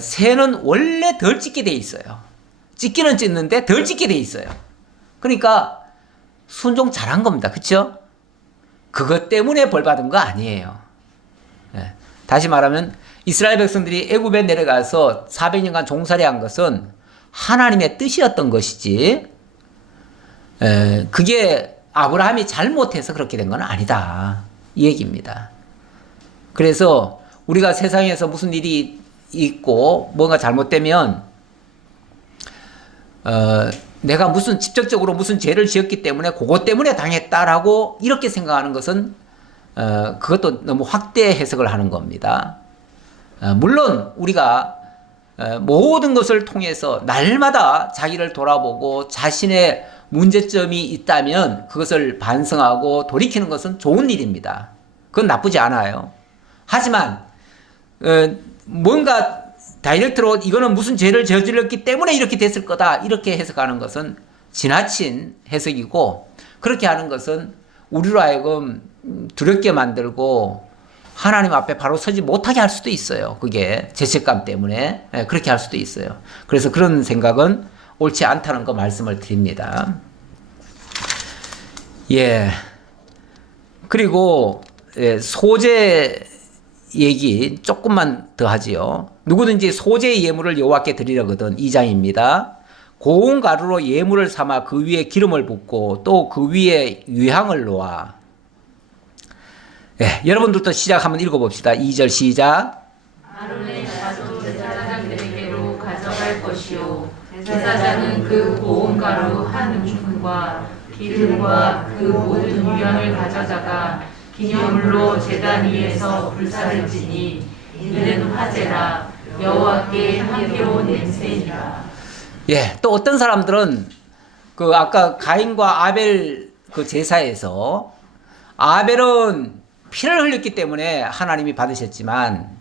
새는 원래 덜 찢게 돼 있어요. 찢기는 찢는데 덜 찢게 돼 있어요. 그러니까 순종 잘한 겁니다. 그렇죠? 그것 때문에 벌 받은 거 아니에요. 다시 말하면 이스라엘 백성들이 애굽에 내려가서 400년간 종살이 한 것은 하나님의 뜻이었던 것이지, 그게 아브라함이 잘못해서 그렇게 된 건 아니다. 이 얘기입니다. 그래서 우리가 세상에서 무슨 일이 있고 뭔가 잘못되면 내가 무슨 직접적으로 무슨 죄를 지었기 때문에 그것 때문에 당했다라고 이렇게 생각하는 것은 그것도 너무 확대 해석을 하는 겁니다. 물론 우리가 모든 것을 통해서 날마다 자기를 돌아보고 자신의 문제점이 있다면 그것을 반성하고 돌이키는 것은 좋은 일입니다. 그건 나쁘지 않아요. 하지만 뭔가 다이렉트로 이거는 무슨 죄를 저질렀기 때문에 이렇게 됐을 거다 이렇게 해석하는 것은 지나친 해석이고, 그렇게 하는 것은 우리로 하여금 두렵게 만들고 하나님 앞에 바로 서지 못하게 할 수도 있어요. 그게 죄책감 때문에 그렇게 할 수도 있어요. 그래서 그런 생각은 옳지 않다는 거 말씀을 드립니다. 예. 그리고 소재 얘기 조금만 더 하지요. 누구든지 소재의 예물을 여호와께 드리려거든 2장입니다. 고운 가루로 예물을 삼아 그 위에 기름을 붓고 또 그 위에 유향을 놓아. 예, 여러분들도 시작 한번 읽어봅시다. 2절 시작. 아론의 가족 제사장들에게로 가져갈 것이요 제사장은 그 고운 가루 한 움큼과 기름과 그 모든 유향을 가져다가 기념물로 제단 위에서 불사를 지니 이는 화제라 여호와께 향기로운 냄새니라. 예, 또 어떤 사람들은 그 아까 가인과 아벨 그 제사에서 아벨은 피를 흘렸기 때문에 하나님이 받으셨지만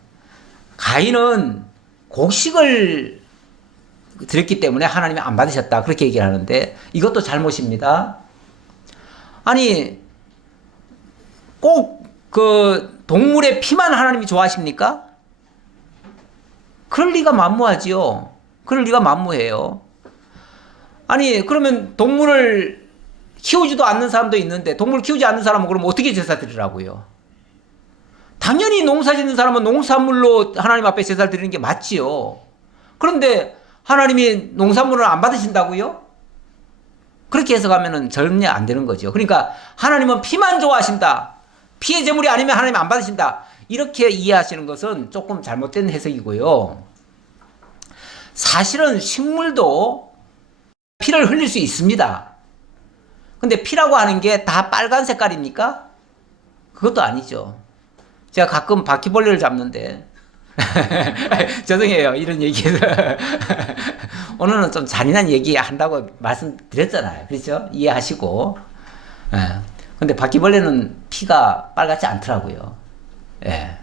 가인은 곡식을 드렸기 때문에 하나님이 안 받으셨다. 그렇게 얘기를 하는데 이것도 잘못입니다. 아니, 꼭 그 동물의 피만 하나님이 좋아하십니까? 그럴 리가 만무하지요. 그럴 리가 만무해요. 아니, 그러면 동물을 키우지도 않는 사람도 있는데 동물 키우지 않는 사람은 그럼 어떻게 제사 드리라고요? 당연히 농사 짓는 사람은 농산물로 하나님 앞에 제사를 드리는 게 맞지요. 그런데 하나님이 농산물을 안 받으신다고요? 그렇게 해석하면 전혀 안 되는 거죠. 그러니까 하나님은 피만 좋아하신다. 피의 제물이 아니면 하나님 안 받으신다. 이렇게 이해하시는 것은 조금 잘못된 해석이고요. 사실은 식물도 피를 흘릴 수 있습니다. 근데 피라고 하는 게 다 빨간 색깔입니까? 그것도 아니죠. 제가 가끔 바퀴벌레를 잡는데 죄송해요. 이런 얘기해서 오늘은 좀 잔인한 얘기 한다고 말씀드렸잖아요. 그렇죠? 이해하시고. 근데 바퀴벌레는 피가 빨갛지 않더라고요. 예.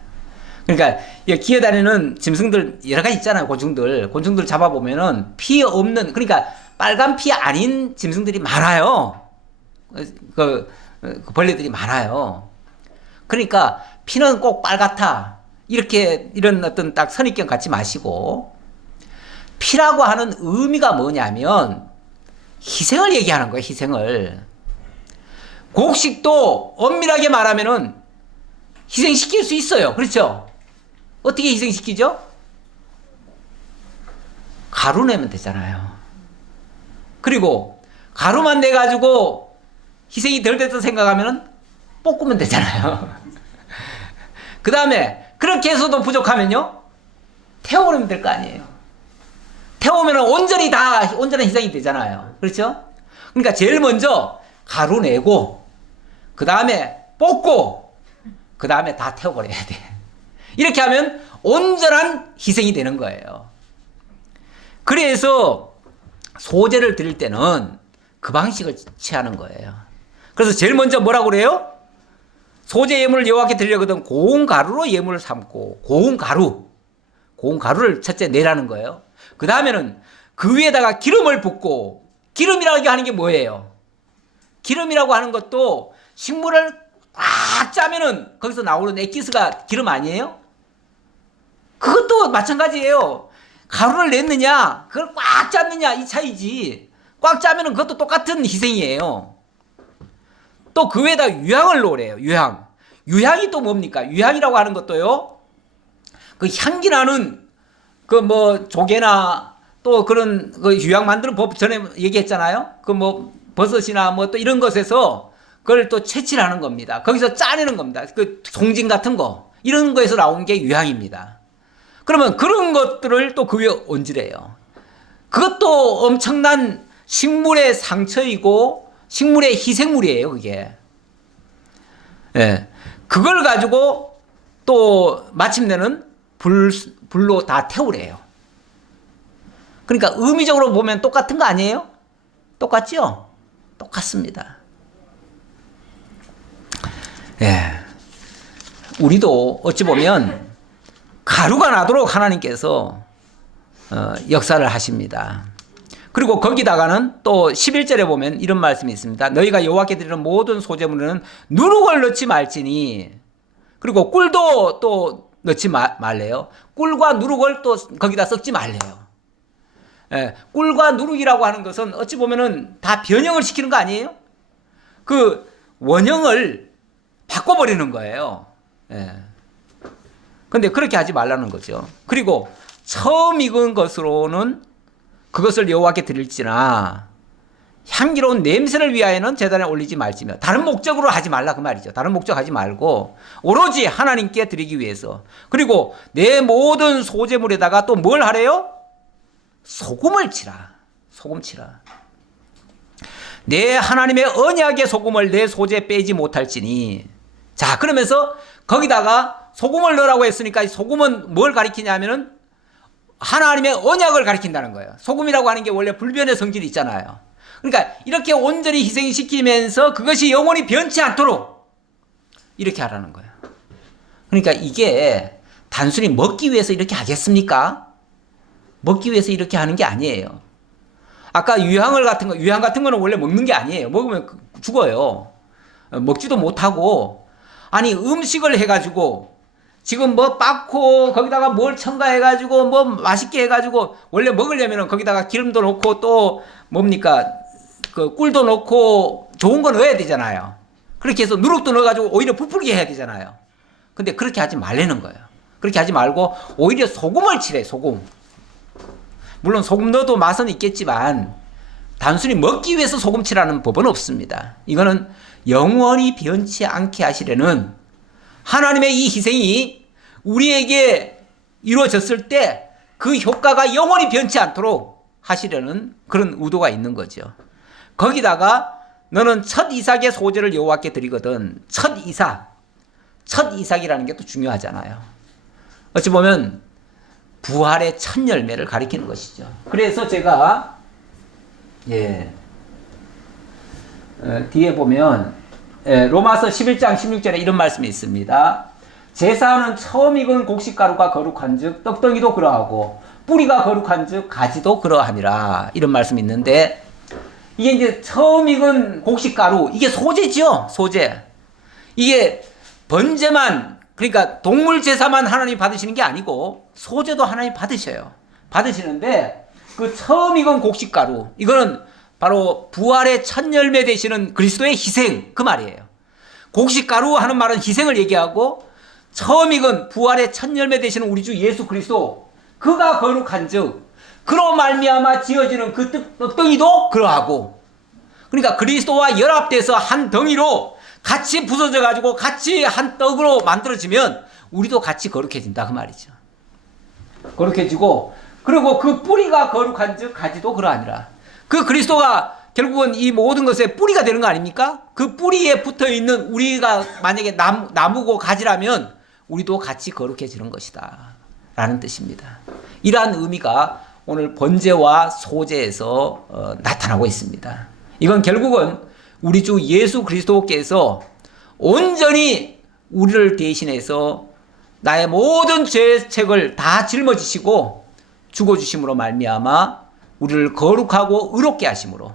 그러니까 기어다니는 짐승들 여러 가지 있잖아요. 곤충들 잡아보면은 피 없는, 그러니까 빨간 피 아닌 짐승들이 많아요. 그 벌레들이 많아요. 그러니까 피는 꼭 빨갛다. 이런 어떤 딱 선입견 갖지 마시고, 피라고 하는 의미가 뭐냐면 희생을 얘기하는 거예요. 희생을. 곡식도 엄밀하게 말하면은 희생시킬 수 있어요. 그렇죠? 어떻게 희생시키죠? 가루 내면 되잖아요. 그리고 가루만 내가지고 희생이 덜 됐다 생각하면은 볶으면 되잖아요. 그 다음에 그렇게 해서도 부족하면요, 태워오면 될 거 아니에요. 태우면 온전한 희생이 되잖아요. 그렇죠? 그러니까 제일 먼저 가루 내고, 그 다음에 볶고, 그 다음에 다 태워버려야 돼. 이렇게 하면 온전한 희생이 되는 거예요. 그래서 소제를 드릴 때는 그 방식을 취하는 거예요. 그래서 제일 먼저 뭐라고 그래요? 소제 예물을 여호와께 드리려거든 고운 가루로 예물을 삼고, 고운 가루를 첫째 내라는 거예요. 그 다음에는 그 위에다가 기름을 붓고, 기름이라고 하는 게 뭐예요? 기름이라고 하는 것도 식물을 꽉 짜면은 거기서 나오는 엑기스가 기름 아니에요? 그것도 마찬가지예요. 가루를 냈느냐, 그걸 꽉 짰느냐, 이 차이지. 꽉 짜면은 그것도 똑같은 희생이에요. 또 그 위에다 유향을 놓으래요. 유향이 또 뭡니까? 유향이라고 하는 것도요, 그 향기 나는 그 뭐 조개나 또 그런 그 유향 만드는 법 전에 얘기했잖아요. 그 뭐 버섯이나 뭐 또 이런 것에서 그걸 또 채취를 하는 겁니다. 거기서 짜내는 겁니다. 그 송진 같은 거, 이런 거에서 나온 게 유향입니다. 그러면 그런 것들을 또 그 위에 얹으래요. 그것도 엄청난 식물의 상처이고 식물의 희생물이에요, 그게. 예. 그걸 가지고 또 마침내는 불로 다 태우래요. 그러니까 의미적으로 보면 똑같은 거 아니에요? 똑같죠? 똑같습니다. 예. 우리도 어찌 보면 가루가 나도록 하나님께서 역사를 하십니다. 그리고 거기다가는 또 11절에 보면 이런 말씀이 있습니다. 너희가 여호와께 드리는 모든 소제물에는 누룩을 넣지 말지니, 그리고 꿀도 또 넣지 말래요. 꿀과 누룩을 또 거기다 섞지 말래요. 예, 꿀과 누룩이라고 하는 것은 어찌 보면은 다 변형을 시키는 거 아니에요? 그 원형을 바꿔버리는 거예요. 예. 근데 그렇게 하지 말라는 거죠. 그리고 처음 익은 것으로는 그것을 여호와께 드릴지나 향기로운 냄새를 위하여는 제단에 올리지 말지며, 다른 목적으로 하지 말라 그 말이죠. 다른 목적 하지 말고 오로지 하나님께 드리기 위해서. 그리고 내 모든 소재물에다가 또 뭘 하래요? 소금을 치라. 소금 치라. 내 하나님의 언약의 소금을 내 소재에 빼지 못할지니. 자, 그러면서 거기다가 소금을 넣으라고 했으니까 이 소금은 뭘 가리키냐면은 하나님의 언약을 가리킨다는 거예요. 소금이라고 하는 게 원래 불변의 성질이 있잖아요. 그러니까 이렇게 온전히 희생시키면서 그것이 영원히 변치 않도록 이렇게 하라는 거예요. 그러니까 이게 단순히 먹기 위해서 이렇게 하겠습니까? 먹기 위해서 이렇게 하는 게 아니에요. 아까 유향 같은 거는 원래 먹는 게 아니에요. 먹으면 죽어요. 먹지도 못하고. 아니, 음식을 해가지고 지금 뭐 빻고 거기다가 뭘 첨가해가지고 뭐 맛있게 해가지고 원래 먹으려면 거기다가 기름도 넣고 또 뭡니까? 그 꿀도 넣고 좋은 거 넣어야 되잖아요. 그렇게 해서 누룩도 넣어가지고 오히려 부풀게 해야 되잖아요. 근데 그렇게 하지 말라는 거예요. 그렇게 하지 말고 오히려 소금을 칠해, 소금. 물론 소금 넣어도 맛은 있겠지만 단순히 먹기 위해서 소금 칠하는 법은 없습니다. 이거는 영원히 변치 않게 하시려는 하나님의 이 희생이 우리에게 이루어졌을 때 그 효과가 영원히 변치 않도록 하시려는 그런 의도가 있는 거죠. 거기다가 너는 첫 이삭의 소재를 여호와께 드리거든. 첫 이삭이라는 게 또 중요하잖아요. 어찌 보면 부활의 첫 열매를 가리키는 것이죠. 그래서 제가 뒤에 보면 로마서 11장 16절에 이런 말씀이 있습니다. 제사는 처음 익은 곡식가루가 거룩한 즉 떡덩이도 그러하고 뿌리가 거룩한 즉 가지도 그러함이라, 이런 말씀이 있는데, 이게 이제 처음 익은 곡식가루, 이게 소재죠. 소재. 이게 번제만, 그러니까 동물 제사만 하나님이 받으시는 게 아니고 소재도 하나님이 받으시는데 그 처음 익은 곡식가루, 이거는 바로 부활의 첫 열매 되시는 그리스도의 희생, 그 말이에요. 곡식가루 하는 말은 희생을 얘기하고, 처음 익은 부활의 첫 열매 되시는 우리 주 예수 그리스도, 그가 거룩한 즉 그로 말미암아 지어지는 그 떡덩이도 그러하고, 그러니까 그리스도와 연합돼서 한 덩이로 같이 부서져 가지고 같이 한 떡으로 만들어지면 우리도 같이 거룩해진다 그 말이죠. 거룩해지고, 그리고 그 뿌리가 거룩한 즉 가지도 그러하니라. 그 그리스도가 결국은 이 모든 것의 뿌리가 되는 거 아닙니까? 그 뿌리에 붙어 있는 우리가 만약에 나무고 가지라면 우리도 같이 거룩해지는 것이다 라는 뜻입니다. 이러한 의미가 오늘 번제와 소제에서 나타나고 있습니다. 이건 결국은 우리 주 예수 그리스도께서 온전히 우리를 대신해서 나의 모든 죄책을 다 짊어지시고 죽어주심으로 말미암아 우리를 거룩하고 의롭게 하심으로,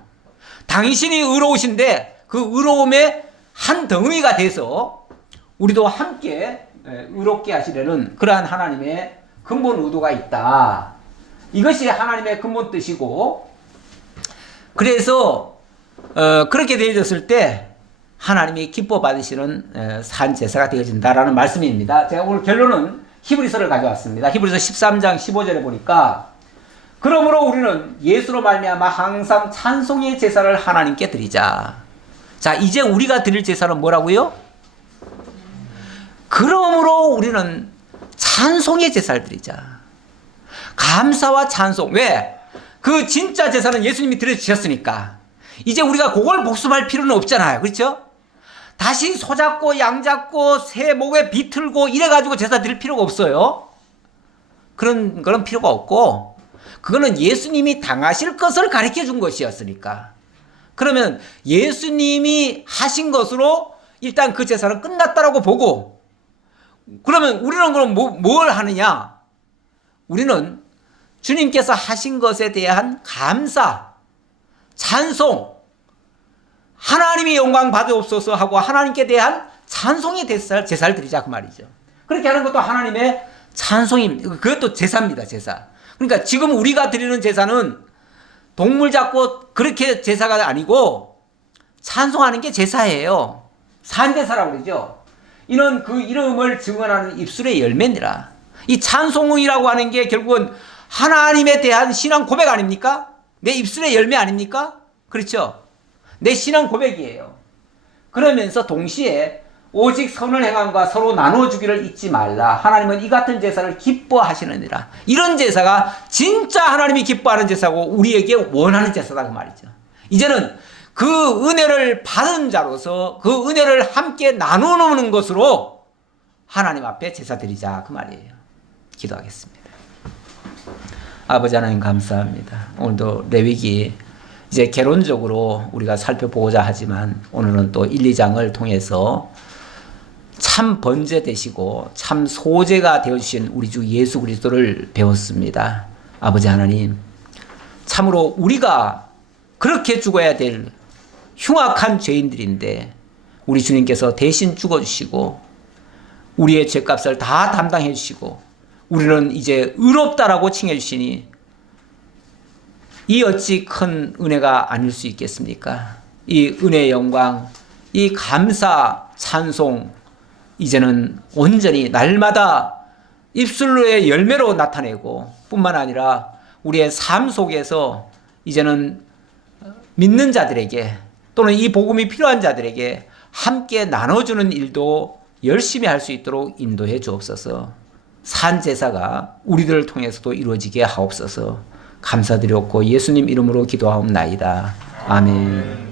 당신이 의로우신데 그 의로움의 한 덩이가 돼서 우리도 함께 의롭게 하시려는 그러한 하나님의 근본 의도가 있다. 이것이 하나님의 근본 뜻이고, 그래서 그렇게 되어졌을 때 하나님이 기뻐 받으시는 산 제사가 되어진다라는 말씀입니다. 제가 오늘 결론은 히브리서를 가져왔습니다. 히브리서 13장 15절에 보니까, 그러므로 우리는 예수로 말미암아 항상 찬송의 제사를 하나님께 드리자. 자, 이제 우리가 드릴 제사는 뭐라고요? 그러므로 우리는 찬송의 제사를 드리자. 감사와 찬송. 왜? 그 진짜 제사는 예수님이 드려주셨으니까 이제 우리가 그걸 복습할 필요는 없잖아요. 그렇죠? 다시 소 잡고 양 잡고 새 목에 비틀고 이래가지고 제사 드릴 필요가 없어요. 그런 필요가 없고, 그거는 예수님이 당하실 것을 가르쳐 준 것이었으니까. 그러면 예수님이 하신 것으로 일단 그 제사는 끝났다라고 보고, 그러면 우리는 그럼 뭘 하느냐? 우리는 주님께서 하신 것에 대한 감사, 찬송, 하나님이 영광 받으옵소서 하고 하나님께 대한 찬송의 제사를 드리자 그 말이죠. 그렇게 하는 것도 하나님의 찬송입니다. 그것도 제사입니다. 제사. 그러니까 지금 우리가 드리는 제사는 동물 잡고 그렇게 제사가 아니고 찬송하는 게 제사예요. 산제사라고 그러죠. 이는 그 이름을 증언하는 입술의 열매니라. 이 찬송이라고 하는 게 결국은 하나님에 대한 신앙 고백 아닙니까? 내 입술의 열매 아닙니까? 그렇죠? 내 신앙 고백이에요. 그러면서 동시에 오직 선을 행함과 서로 나눠주기를 잊지 말라. 하나님은 이 같은 제사를 기뻐하시느니라. 이런 제사가 진짜 하나님이 기뻐하는 제사고 우리에게 원하는 제사다 그 말이죠. 이제는 그 은혜를 받은 자로서 그 은혜를 함께 나누는 것으로 하나님 앞에 제사 드리자 그 말이에요. 기도하겠습니다. 아버지 하나님 감사합니다. 오늘도 레위기 이제 개론적으로 우리가 살펴보고자 하지만 오늘은 또 1, 2장을 통해서 참 번제 되시고 참 소제가 되어주신 우리 주 예수 그리스도를 배웠습니다. 아버지 하나님, 참으로 우리가 그렇게 죽어야 될 흉악한 죄인들인데 우리 주님께서 대신 죽어주시고 우리의 죄값을 다 담당해 주시고 우리는 이제 의롭다라고 칭해 주시니 이 어찌 큰 은혜가 아닐 수 있겠습니까? 이 은혜의 영광, 이 감사, 찬송 이제는 온전히 날마다 입술로의 열매로 나타내고 뿐만 아니라 우리의 삶 속에서 이제는 믿는 자들에게 또는 이 복음이 필요한 자들에게 함께 나눠주는 일도 열심히 할 수 있도록 인도해 주옵소서. 산 제사가 우리들을 통해서도 이루어지게 하옵소서. 감사드렸고 예수님 이름으로 기도하옵나이다. 아멘.